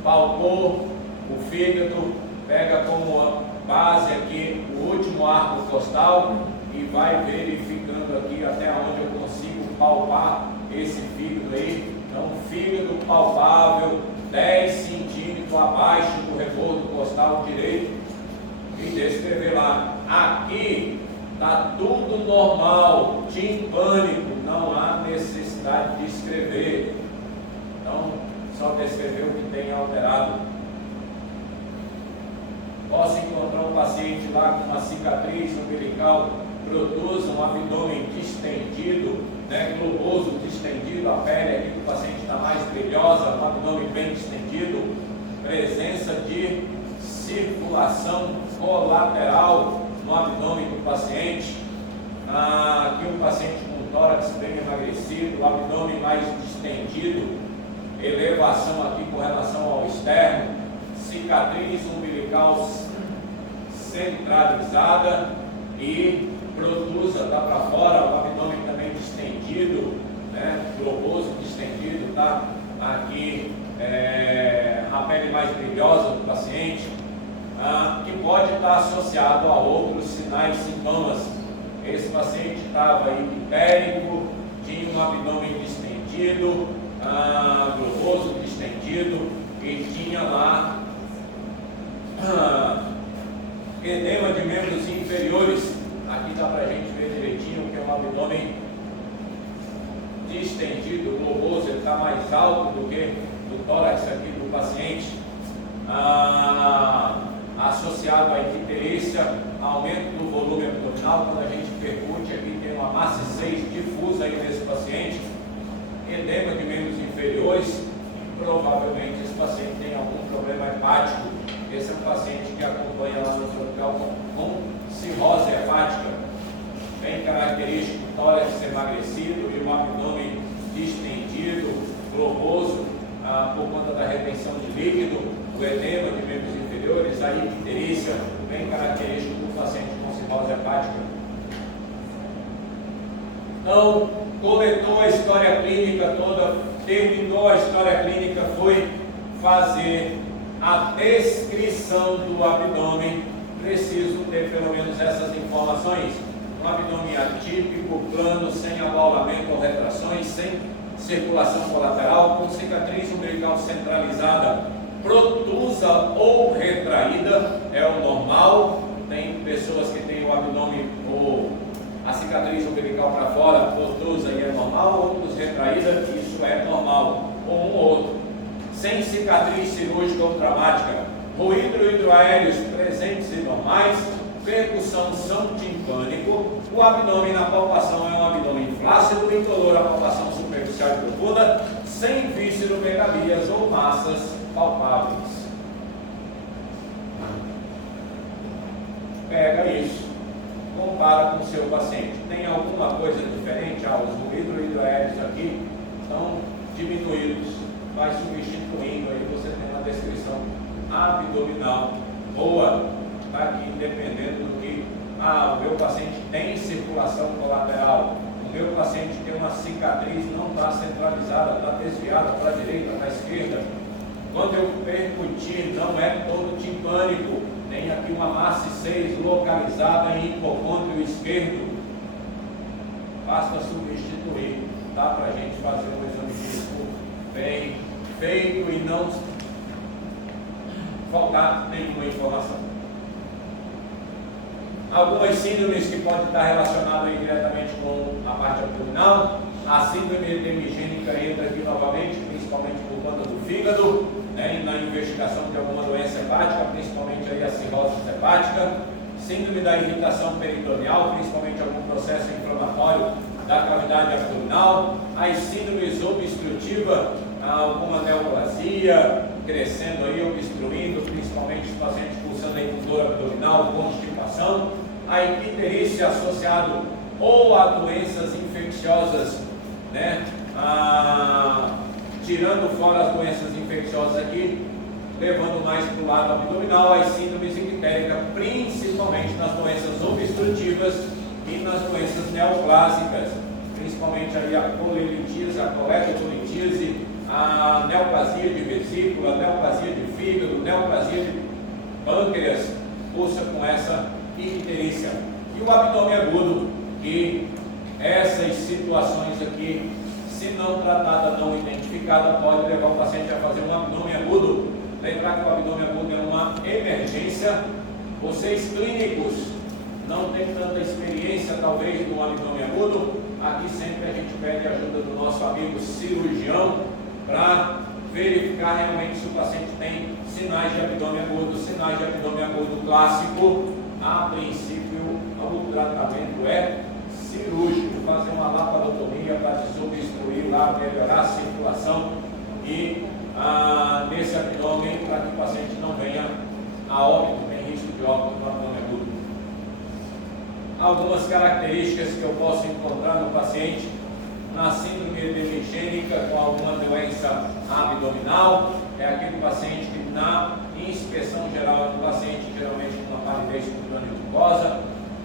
Palpou o fígado, pega como base aqui o último arco costal e vai verificando aqui até onde eu consigo palpar esse fígado aí. Então, fígado palpável 10 centímetros abaixo do rebordo costal direito, e descrever lá. Aqui está tudo normal, timpânico, não há necessidade de escrever. Então, só descrever o que tem alterado. Posso encontrar um paciente lá com uma cicatriz umbilical protusa, um abdômen distendido, né, globoso distendido, a pele aqui do paciente está mais brilhosa, um abdômen bem distendido, presença de circulação colateral no abdômen do paciente. Aqui um paciente com tórax bem emagrecido, o abdômen mais distendido, elevação aqui com relação ao externo, cicatriz umbilical centralizada e protusa, está para fora, o abdômen também distendido, né, globoso distendido, tá? Aqui a pele mais brilhosa do paciente, que pode estar associado a outros sinais e sintomas. Esse paciente estava hipérico, tinha um abdômen distendido, globoso distendido, e tinha lá edema de membros inferiores. Aqui dá para a gente ver direitinho que é um abdômen distendido, globoso, ele está mais alto do que o tórax aqui do paciente, associado à icterícia, aumento do volume abdominal. Quando a gente percute, aqui tem uma MACI6 difusa aí nesse paciente, edema de membros inferiores, provavelmente esse paciente tem algum problema hepático. Esse é um paciente que acompanha lá no Tropical com cirrose hepática, bem característico, tórax emagrecido e um abdômen distendido, globoso, por conta da retenção de líquido, o edema de membros inferiores, a icterícia, bem característico do paciente com cirrose hepática. Então, coletou a história clínica toda, terminou a história clínica, foi fazer a descrição do abdômen. Preciso ter pelo menos essas informações. Um abdômen atípico, plano, sem abaulamento ou retrações, sem circulação colateral, com cicatriz umbilical centralizada, protusa ou retraída, é o normal. Tem pessoas que têm o abdômen ou a cicatriz umbilical para fora, protusa e é normal, outros retraída, isso é normal, ou um ou outro. Sem cicatriz cirúrgica ou traumática, ruído hidroaéreos presentes e normais, percussão som timpânico, o abdômen na palpação é um abdômen flácido, incolor, a palpação superficial e profunda, sem víscero-megalias ou massas palpáveis. Pega isso, compara com o seu paciente. Tem alguma coisa diferente? Os ruídos hidroaéreos aqui estão diminuídos, vai substituindo, aí você tem uma descrição abdominal boa, tá aqui, dependendo do que o meu paciente tem circulação colateral, o meu paciente tem uma cicatriz, não está centralizada, está desviada para a direita, para a esquerda. Quando eu percutir, não é todo timpânico, tem aqui uma massa 6 localizada em hipocôndrio esquerdo, basta substituir, dá para a gente fazer um exame físico bem feito e não faltar nenhuma informação. Algumas síndromes que podem estar relacionadas aí diretamente com a parte abdominal. A síndrome hemigênica entra aqui novamente, principalmente por conta do fígado, né, na investigação de alguma doença hepática, principalmente aí a cirrose hepática. Síndrome da irritação peritoneal, principalmente algum processo inflamatório da cavidade abdominal. As síndromes obstrutivas, alguma neoplasia crescendo aí, obstruindo, principalmente os pacientes cursando aí com dor abdominal, constipação. A icterícia associado ou a doenças infecciosas, né? Tirando fora as doenças infecciosas aqui, levando mais para o lado abdominal, as síndromes ictéricas, principalmente nas doenças obstrutivas e nas doenças neoplásicas, principalmente aí a colelitíase, a colectolitíase, a neoplasia de vesícula, a neoplasia de fígado, neoplasia de pâncreas, cursa com essa icterícia. E o abdômen agudo, que essas situações aqui, se não tratada, não identificada, pode levar o paciente a fazer um abdômen agudo. Lembrar que o abdômen agudo é uma emergência. Vocês clínicos não têm tanta experiência, talvez, no abdômen agudo. Aqui sempre a gente pede ajuda do nosso amigo cirurgião para verificar realmente se o paciente tem sinais de abdômen agudo. Sinais de abdômen agudo clássico, a princípio, o tratamento é cirúrgico, fazer uma laparotomia para desobstruir lá, melhorar a circulação e nesse abdômen, para que o paciente não venha a óbito, tem risco de óbito no abdômen agudo. Algumas características que eu posso encontrar no paciente na síndrome hemigênica com alguma doença abdominal, é aquele paciente que na inspeção geral do paciente, geralmente com uma palidez cutânea mucosa,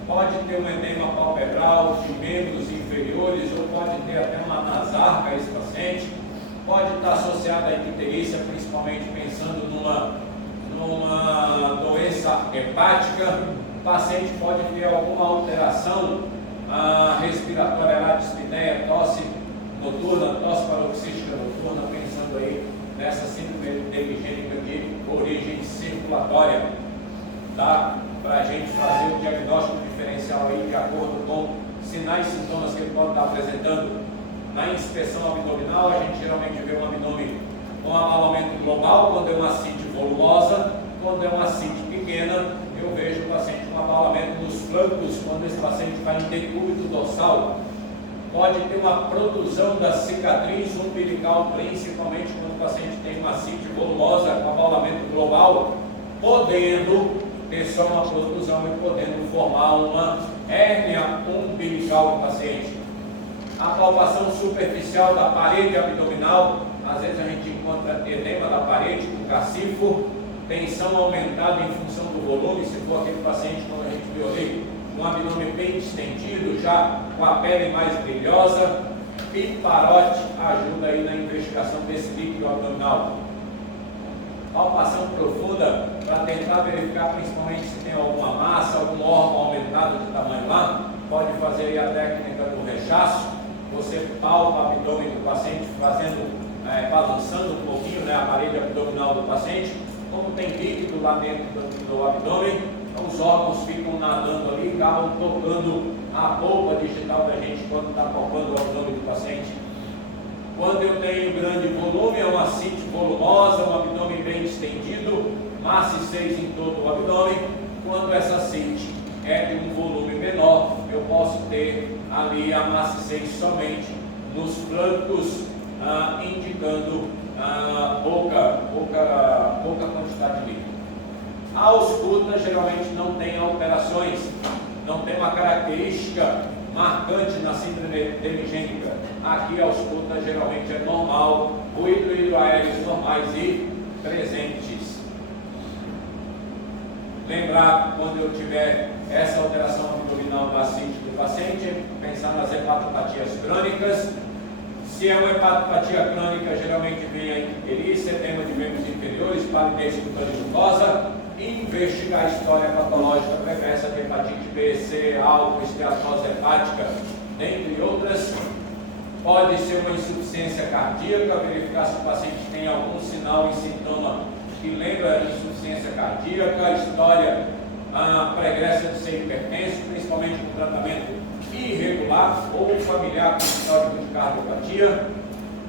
pode ter um edema palpebral de membros inferiores ou pode ter até uma nasarca esse paciente, pode estar associado à icterícia, principalmente pensando numa doença hepática. O paciente pode ter alguma alteração respiratória, dispneia, tosse noturna, tosse paroxística noturna, pensando aí nessa síndrome hemigênica de origem circulatória, tá? Para a gente fazer o diagnóstico diferencial aí de acordo com sinais e sintomas que ele pode estar apresentando. Na inspeção abdominal, a gente geralmente vê um abdômen com abaulamento global, quando é uma ascite volumosa, quando é uma ascite pequena, eu vejo o paciente com abaulamento nos flancos, quando esse paciente está em decúbito dorsal. Pode ter uma produção da cicatriz umbilical, principalmente quando o paciente tem uma ascite volumosa com abaulamento global, podendo ter só uma produção e podendo formar uma hérnia umbilical do paciente. A palpação superficial da parede abdominal às vezes a gente encontra edema da parede com cacifo, tensão aumentada em função do volume, se for aquele paciente, como a gente viu ali, com o abdômen bem distendido, já com a pele mais brilhosa. Piparote ajuda aí na investigação desse líquido abdominal. Palpação profunda para tentar verificar principalmente se tem alguma massa, algum órgão aumentado de tamanho lá. Pode fazer aí a técnica do rechaço. Você palpa o abdômen do paciente, balançando um pouquinho, né, a parede abdominal do paciente. Como tem líquido lá dentro do abdômen, os órgãos ficam nadando ali e acabam tocando a polpa digital da gente quando está palpando o abdômen do paciente. Quando eu tenho grande volume, é uma ascite volumosa, um abdômen bem distendido, maciçez em todo o abdômen. Quando essa ascite é de um volume menor, eu posso ter ali a maciçez somente nos flancos, indicando pouca quantidade de líquido. A ausculta geralmente não tem alterações, não tem uma característica marcante na síndrome demigênica. Aqui a ausculta geralmente é normal, ruído hidroaéreos normais e presentes. Lembrar, quando eu tiver essa alteração abdominal da ascite do paciente, pensar nas hepatopatias crônicas. Se é uma hepatopatia crônica, geralmente vem a icterícia, edema de membros inferiores, palidez cutânea mucosa. Investigar a história patológica pregressa de hepatite B, C, álcool, esteatose hepática, dentre outras. Pode ser uma insuficiência cardíaca, verificar se o paciente tem algum sinal e sintoma que lembra a insuficiência cardíaca, história pregressa de ser hipertenso, principalmente com tratamento irregular ou familiar com histórico de cardiopatia.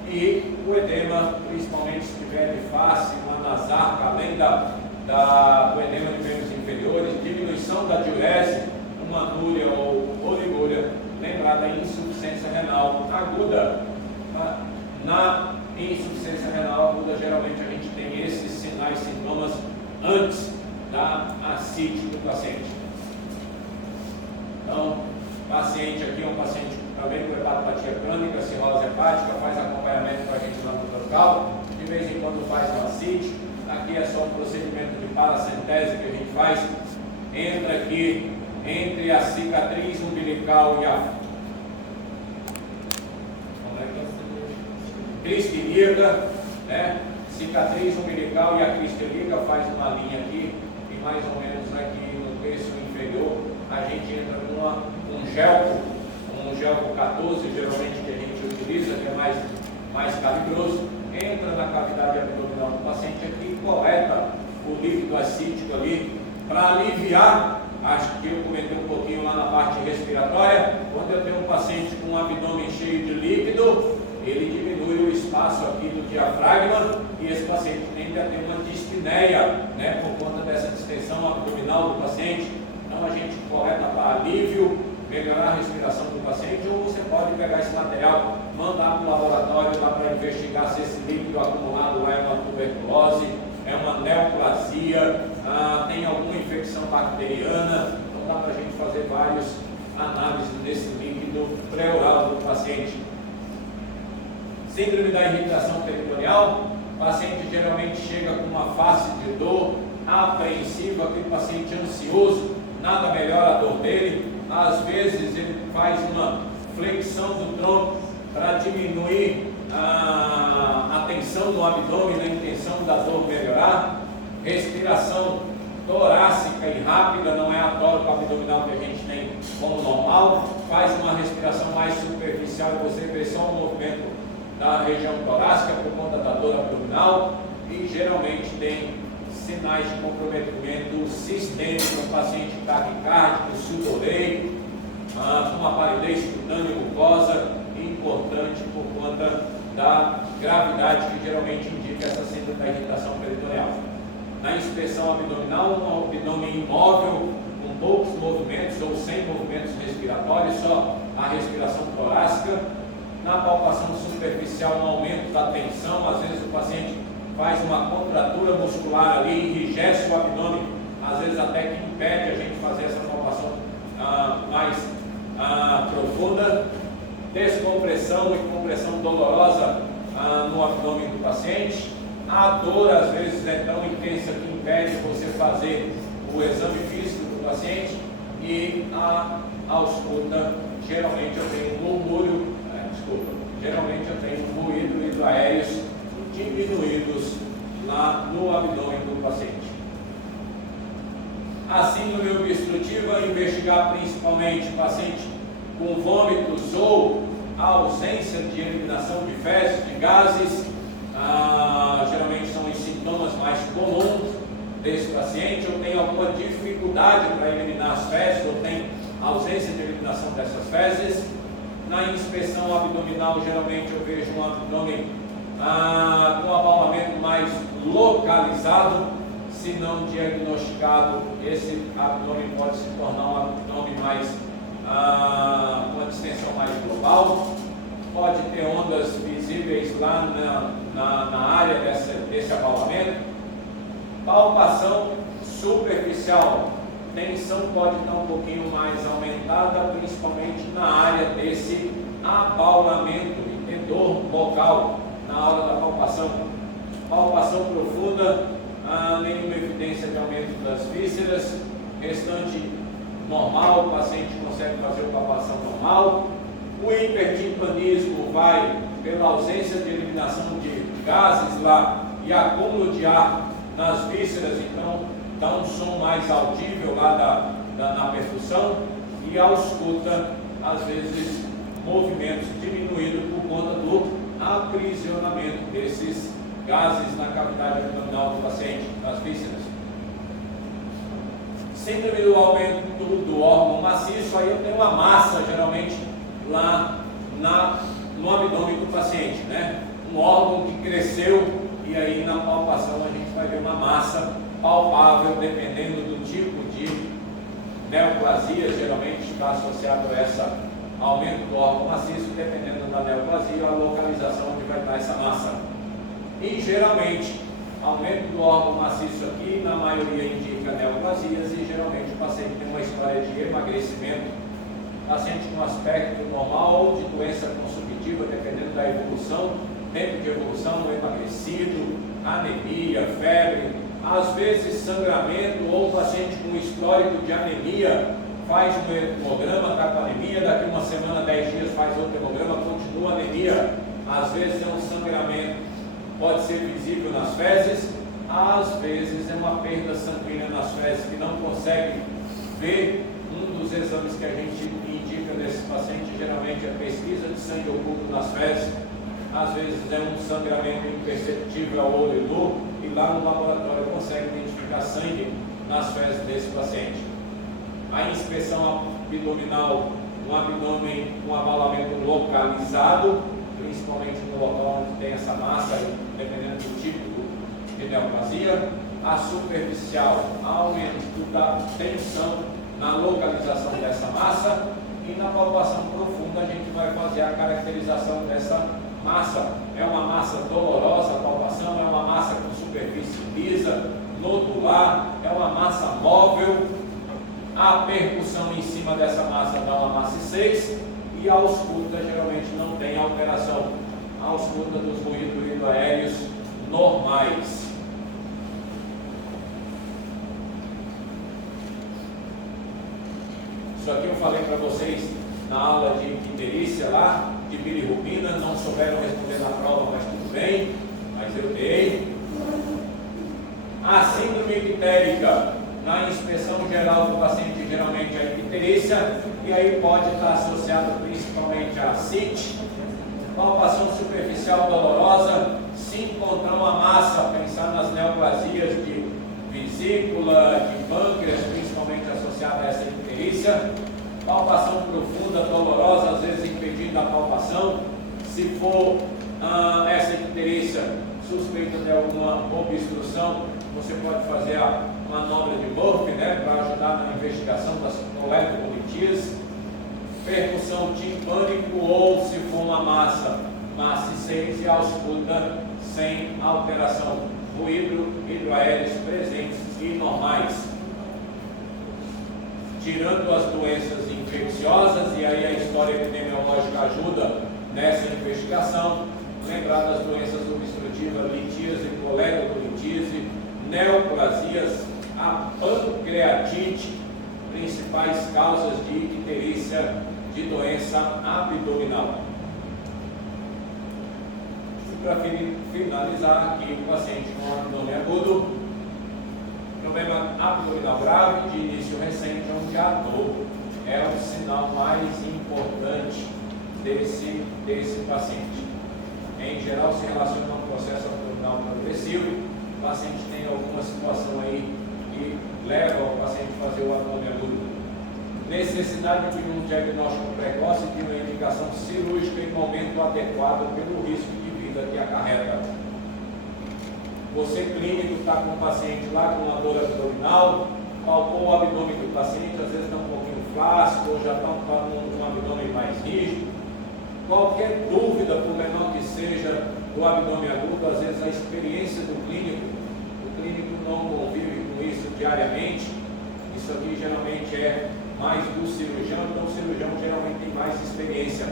E o edema, principalmente se tiver de face, uma nasarca, além do edema de membros inferiores, diminuição da diurese, uma anúria ou oligúria, lembrar da insuficiência renal aguda. Na insuficiência renal aguda, geralmente a gente tem esses sinais e sintomas antes da ascite do paciente. Então, paciente aqui é um paciente também com hepatopatia crônica, cirrose hepática, faz acompanhamento com a gente lá no local, de vez em quando faz uma ascite. Aqui é só um procedimento de paracentese que a gente faz. Entra aqui entre a cicatriz umbilical e a crista ilíaca, né? Cicatriz umbilical e a crista ilíaca, faz uma linha aqui e mais ou menos aqui no terço inferior a gente entra com um gelco 14, geralmente que a gente utiliza, que é mais calibroso. Entra na cavidade abdominal do paciente aqui, coleta o líquido ascítico ali para aliviar. Acho que eu comentei um pouquinho lá na parte respiratória. Quando eu tenho um paciente com um abdômen cheio de líquido, ele diminui o espaço aqui do diafragma e esse paciente tende a ter uma dispneia, né, por conta dessa distensão abdominal do paciente. Então a gente coleta para alívio, melhorar a respiração do paciente, ou você pode pegar esse material, mandar para o laboratório lá para investigar se esse líquido acumulado lá é uma tuberculose, é uma neoplasia, tem alguma infecção bacteriana. Então dá para a gente fazer várias análises desse líquido pré-oral do paciente. Síndrome da irritação peritoneal, o paciente geralmente chega com uma face de dor apreensiva, aquele paciente ansioso, nada melhora a dor dele. Às vezes ele faz uma flexão do tronco para diminuir a tensão no abdômen, na intenção da dor melhorar. Respiração torácica e rápida, não é a tórico abdominal que a gente tem como normal. Faz uma respiração mais superficial e você vê só um movimento da região torácica por conta da dor abdominal, e geralmente tem sinais de comprometimento sistêmico no paciente taquicárdico, sudoreio, uma palidez cutânea mucosa, importante por conta da gravidade que geralmente indica essa síndrome da irritação peritoneal. Na inspeção abdominal, um abdômen imóvel, com poucos movimentos ou sem movimentos respiratórios, só a respiração torácica. Na palpação superficial, um aumento da tensão, às vezes o paciente faz uma contratura muscular ali, enrijece o abdômen, às vezes até que impede a gente fazer essa palpação mais profunda. Descompressão e compressão dolorosa no abdômen do paciente. A dor às vezes é tão intensa que impede você fazer o exame físico do paciente, e a ausculta, geralmente eu tenho ruído hidroaéreos diminuídos no abdômen do paciente. A síndrome obstrutiva, investigar principalmente paciente com vômitos ou a ausência de eliminação de fezes, de gases, geralmente são os sintomas mais comuns desse paciente. Ou tem alguma dificuldade para eliminar as fezes, ou tem ausência de eliminação dessas fezes. Na inspeção abdominal, geralmente eu vejo um abdômen com abaulamento mais localizado. Se não diagnosticado, esse abdômen pode se tornar um abdômen mais uma distensão mais global. Pode ter ondas visíveis lá na área desse abaulamento. Palpação superficial, tensão pode estar um pouquinho mais aumentada, principalmente na área desse abaulamento, e ter dor local na hora da palpação. Palpação profunda, nenhuma evidência de aumento das vísceras, restante normal, o paciente consegue fazer a palpação normal. O hipertimpanismo vai pela ausência de eliminação de gases lá e acúmulo de ar nas vísceras, então dá um som mais audível lá na percussão, e a ausculta, às vezes, movimentos diminuídos por conta do aprisionamento desses gases na cavidade abdominal do paciente, nas vísceras. Síndrome do aumento do órgão maciço, aí eu tenho uma massa, geralmente, lá no abdômen do paciente, né? Um órgão que cresceu, e aí na palpação a gente vai ver uma massa palpável, dependendo do tipo de neoplasia. Geralmente está associado a esse aumento do órgão maciço, dependendo da neoplasia, a localização onde vai estar essa massa. E geralmente, aumento do órgão maciço aqui, na maioria indica neoplasias, e geralmente o paciente tem uma história de emagrecimento, paciente com aspecto normal ou de doença consumptiva, dependendo da evolução, tempo de evolução, emagrecido, anemia, febre, às vezes sangramento, ou paciente com histórico de anemia, faz um hemograma, está com anemia, daqui uma semana, 10 dias faz outro hemograma, continua anemia, às vezes é um sangramento, pode ser visível nas fezes, às vezes é uma perda sanguínea nas fezes que não consegue ver. Um dos exames que a gente indica nesse paciente geralmente é pesquisa de sangue oculto nas fezes. Às vezes é um sangramento imperceptível ao olho nu, e lá no laboratório consegue identificar sangue nas fezes desse paciente. A inspeção abdominal, um abdômen com abaulamento localizado, principalmente no local onde tem essa massa, dependendo do tipo de neoplasia. A superficial, aumento da tensão na localização dessa massa, e na palpação profunda a gente vai fazer a caracterização dessa massa. É uma massa dolorosa a palpação, é uma massa com superfície lisa, nodular, é uma massa móvel. A percussão em cima dessa massa dá uma maciez, e a ausculta geralmente não tem alteração. A ausculta dos ruídos hidroaéreos normais. Isso aqui eu falei para vocês na aula de icterícia lá, de bilirrubina, não souberam responder na prova, mas tudo bem, mas eu dei. A síndrome ictérica, na inspeção geral do paciente, geralmente a icterícia, e aí pode estar associado principalmente a ascite, palpação superficial dolorosa. Se encontrar uma massa, pensar nas neoplasias de vesícula, de pâncreas, principalmente associada a essa icterícia. Palpação profunda, dolorosa, às vezes impedindo a palpação. Se for essa icterícia suspeita de alguma obstrução, você pode fazer a manobra de Murphy, né, para ajudar na investigação das coletovomitias. Percussão timpânico, ou se for uma massa maciez, e ausculta sem alteração. Ruído hidroaéreos presentes e normais. Tirando as doenças infecciosas, e aí a história epidemiológica ajuda nessa investigação, lembrar das doenças obstrutivas, litíase, coledolitíase, neoplasias, a pancreatite, principais causas de icterícia de doença abdominal. E para finalizar aqui, o paciente com abdômen agudo, problema abdominal grave de início recente, onde a dor é o sinal mais importante desse paciente. Em geral, se relaciona a um processo abdominal progressivo. O paciente tem alguma situação aí que leva o paciente a fazer o abdômen agudo. Necessidade de um diagnóstico precoce de uma indicação cirúrgica em momento adequado pelo risco de vida que acarreta. Você clínico está com o paciente lá com uma dor abdominal, palpou o abdômen do paciente, às vezes está um pouquinho flácido, ou já está com um abdômen mais rígido. Qualquer dúvida, por menor que seja, do abdômen agudo, às vezes a experiência do clínico, o clínico não convive com isso diariamente. Isso aqui geralmente é mais do cirurgião, então o cirurgião geralmente tem mais experiência.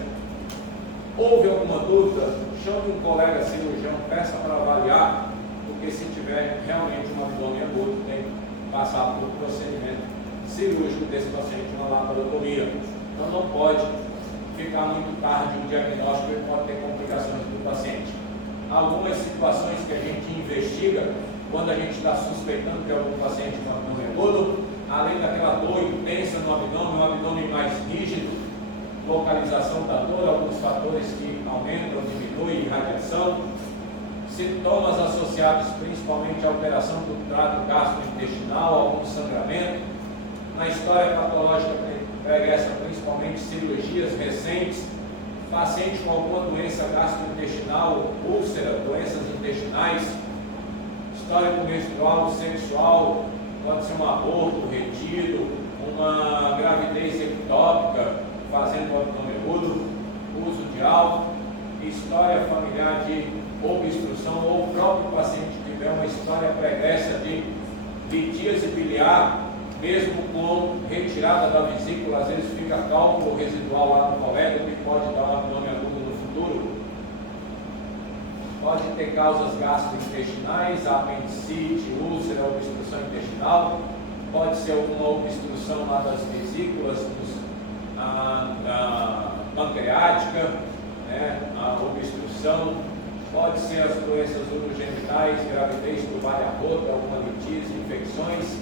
Houve alguma dúvida? Chame um colega cirurgião, peça para avaliar, porque se tiver realmente um abdômen agudo, tem que passar por procedimento cirúrgico desse paciente na laparotomia. Então não pode ficar muito tarde o diagnóstico e pode ter complicações do paciente. Algumas situações que a gente investiga, quando a gente está suspeitando que algum paciente com abdômen agudo, além daquela dor intensa no abdômen, um abdômen mais rígido, localização da dor, alguns fatores que aumentam, diminuem, irradiação, sintomas associados principalmente à alteração do trato gastrointestinal, algum sangramento, na história patológica pregressa principalmente cirurgias recentes, paciente com alguma doença gastrointestinal, úlcera, doenças intestinais, histórico menstrual, sexual, pode ser um aborto retido, uma gravidez ectópica, fazendo o abdômen agudo, uso de álcool, história familiar de obstrução, ou o próprio paciente tiver uma história pregressa de litíase biliar, mesmo com retirada da vesícula, às vezes fica cálculo residual lá no colega, que pode dar um abdômen agudo no futuro. Pode ter causas gastrointestinais, apendicite, úlcera, obstrução intestinal, pode ser alguma obstrução lá das vesículas, pancreática, né, a obstrução, pode ser as doenças urogenitais, gravidez por vária rota, alguma litíase, infecções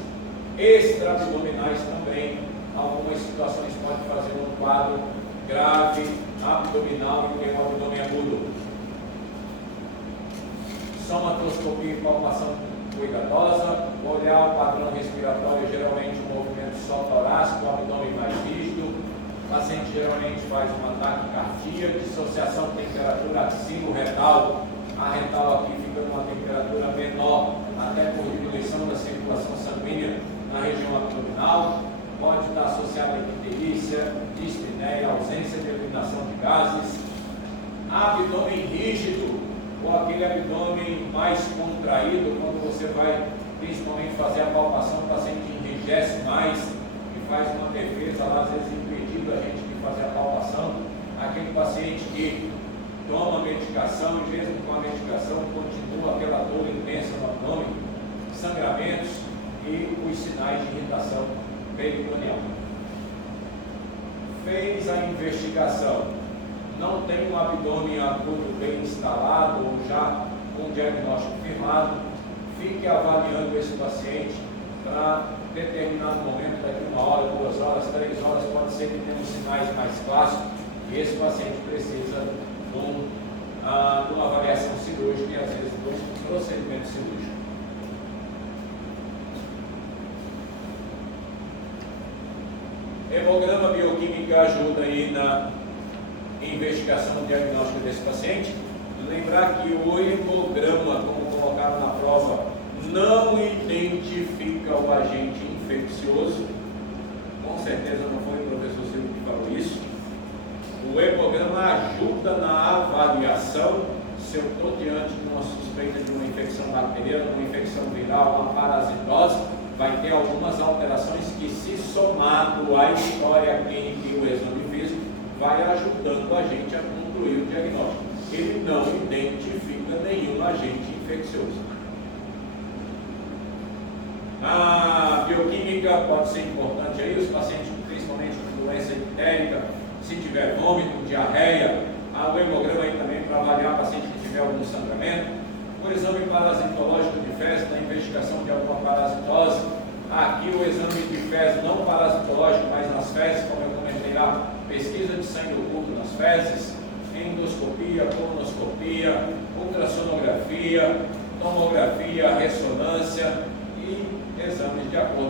extra-abdominais também. Algumas situações podem fazer um quadro grave abdominal e ter um abdômen agudo. Somatoscopia e palpação cuidadosa, olhar o padrão respiratório, geralmente um movimento só torácico, o abdômen mais rígido. O paciente geralmente faz uma taquicardia, dissociação de temperatura axilo-retal. A retal aqui fica numa temperatura menor, até por diminuição da circulação sanguínea na região abdominal. Pode estar associada a icterícia, dispneia, ausência de eliminação de gases. Abdômen rígido, ou aquele abdômen mais contraído, quando você vai principalmente fazer a palpação, o paciente enrijece mais e faz uma defesa lá, às vezes impedindo a gente de fazer a palpação. Aquele paciente que toma medicação e mesmo com a medicação continua aquela dor intensa no abdômen, sangramentos e os sinais de irritação peritoneal. Fez a investigação, não tem um abdômen agudo bem instalado ou já com diagnóstico firmado, fique avaliando esse paciente para determinado momento, daqui 1 hora, 2 horas, 3 horas, pode ser que tenha uns sinais mais clássicos e esse paciente precisa de uma avaliação cirúrgica e às vezes de um procedimento cirúrgico. Hemograma bioquímica ajuda aí na investigação e diagnóstico desse paciente. Lembrar que o hemograma, como colocaram na prova, não identifica o agente infeccioso. Com certeza não foi o professor Silvio que falou isso. O hemograma ajuda na avaliação se eu estou diante de uma suspeita de uma infecção bacteriana, uma infecção viral, uma parasitose. Vai ter algumas alterações que, se somado à história clínica e o exame físico, vai ajudando a gente a concluir o diagnóstico. ele não identifica nenhum agente infeccioso. A bioquímica pode ser importante aí, os pacientes, principalmente com doença ictérica, se tiver vômito, diarreia, o hemograma aí também para avaliar o paciente que tiver algum sangramento, o exame parasitológico de fezes, na investigação de alguma parasitose, aqui o exame de fezes, não parasitológico, mas nas fezes, como eu comentei lá, pesquisa de sangue oculto nas fezes, endoscopia, colonoscopia, ultrassonografia, tomografia, ressonância e exames de acordo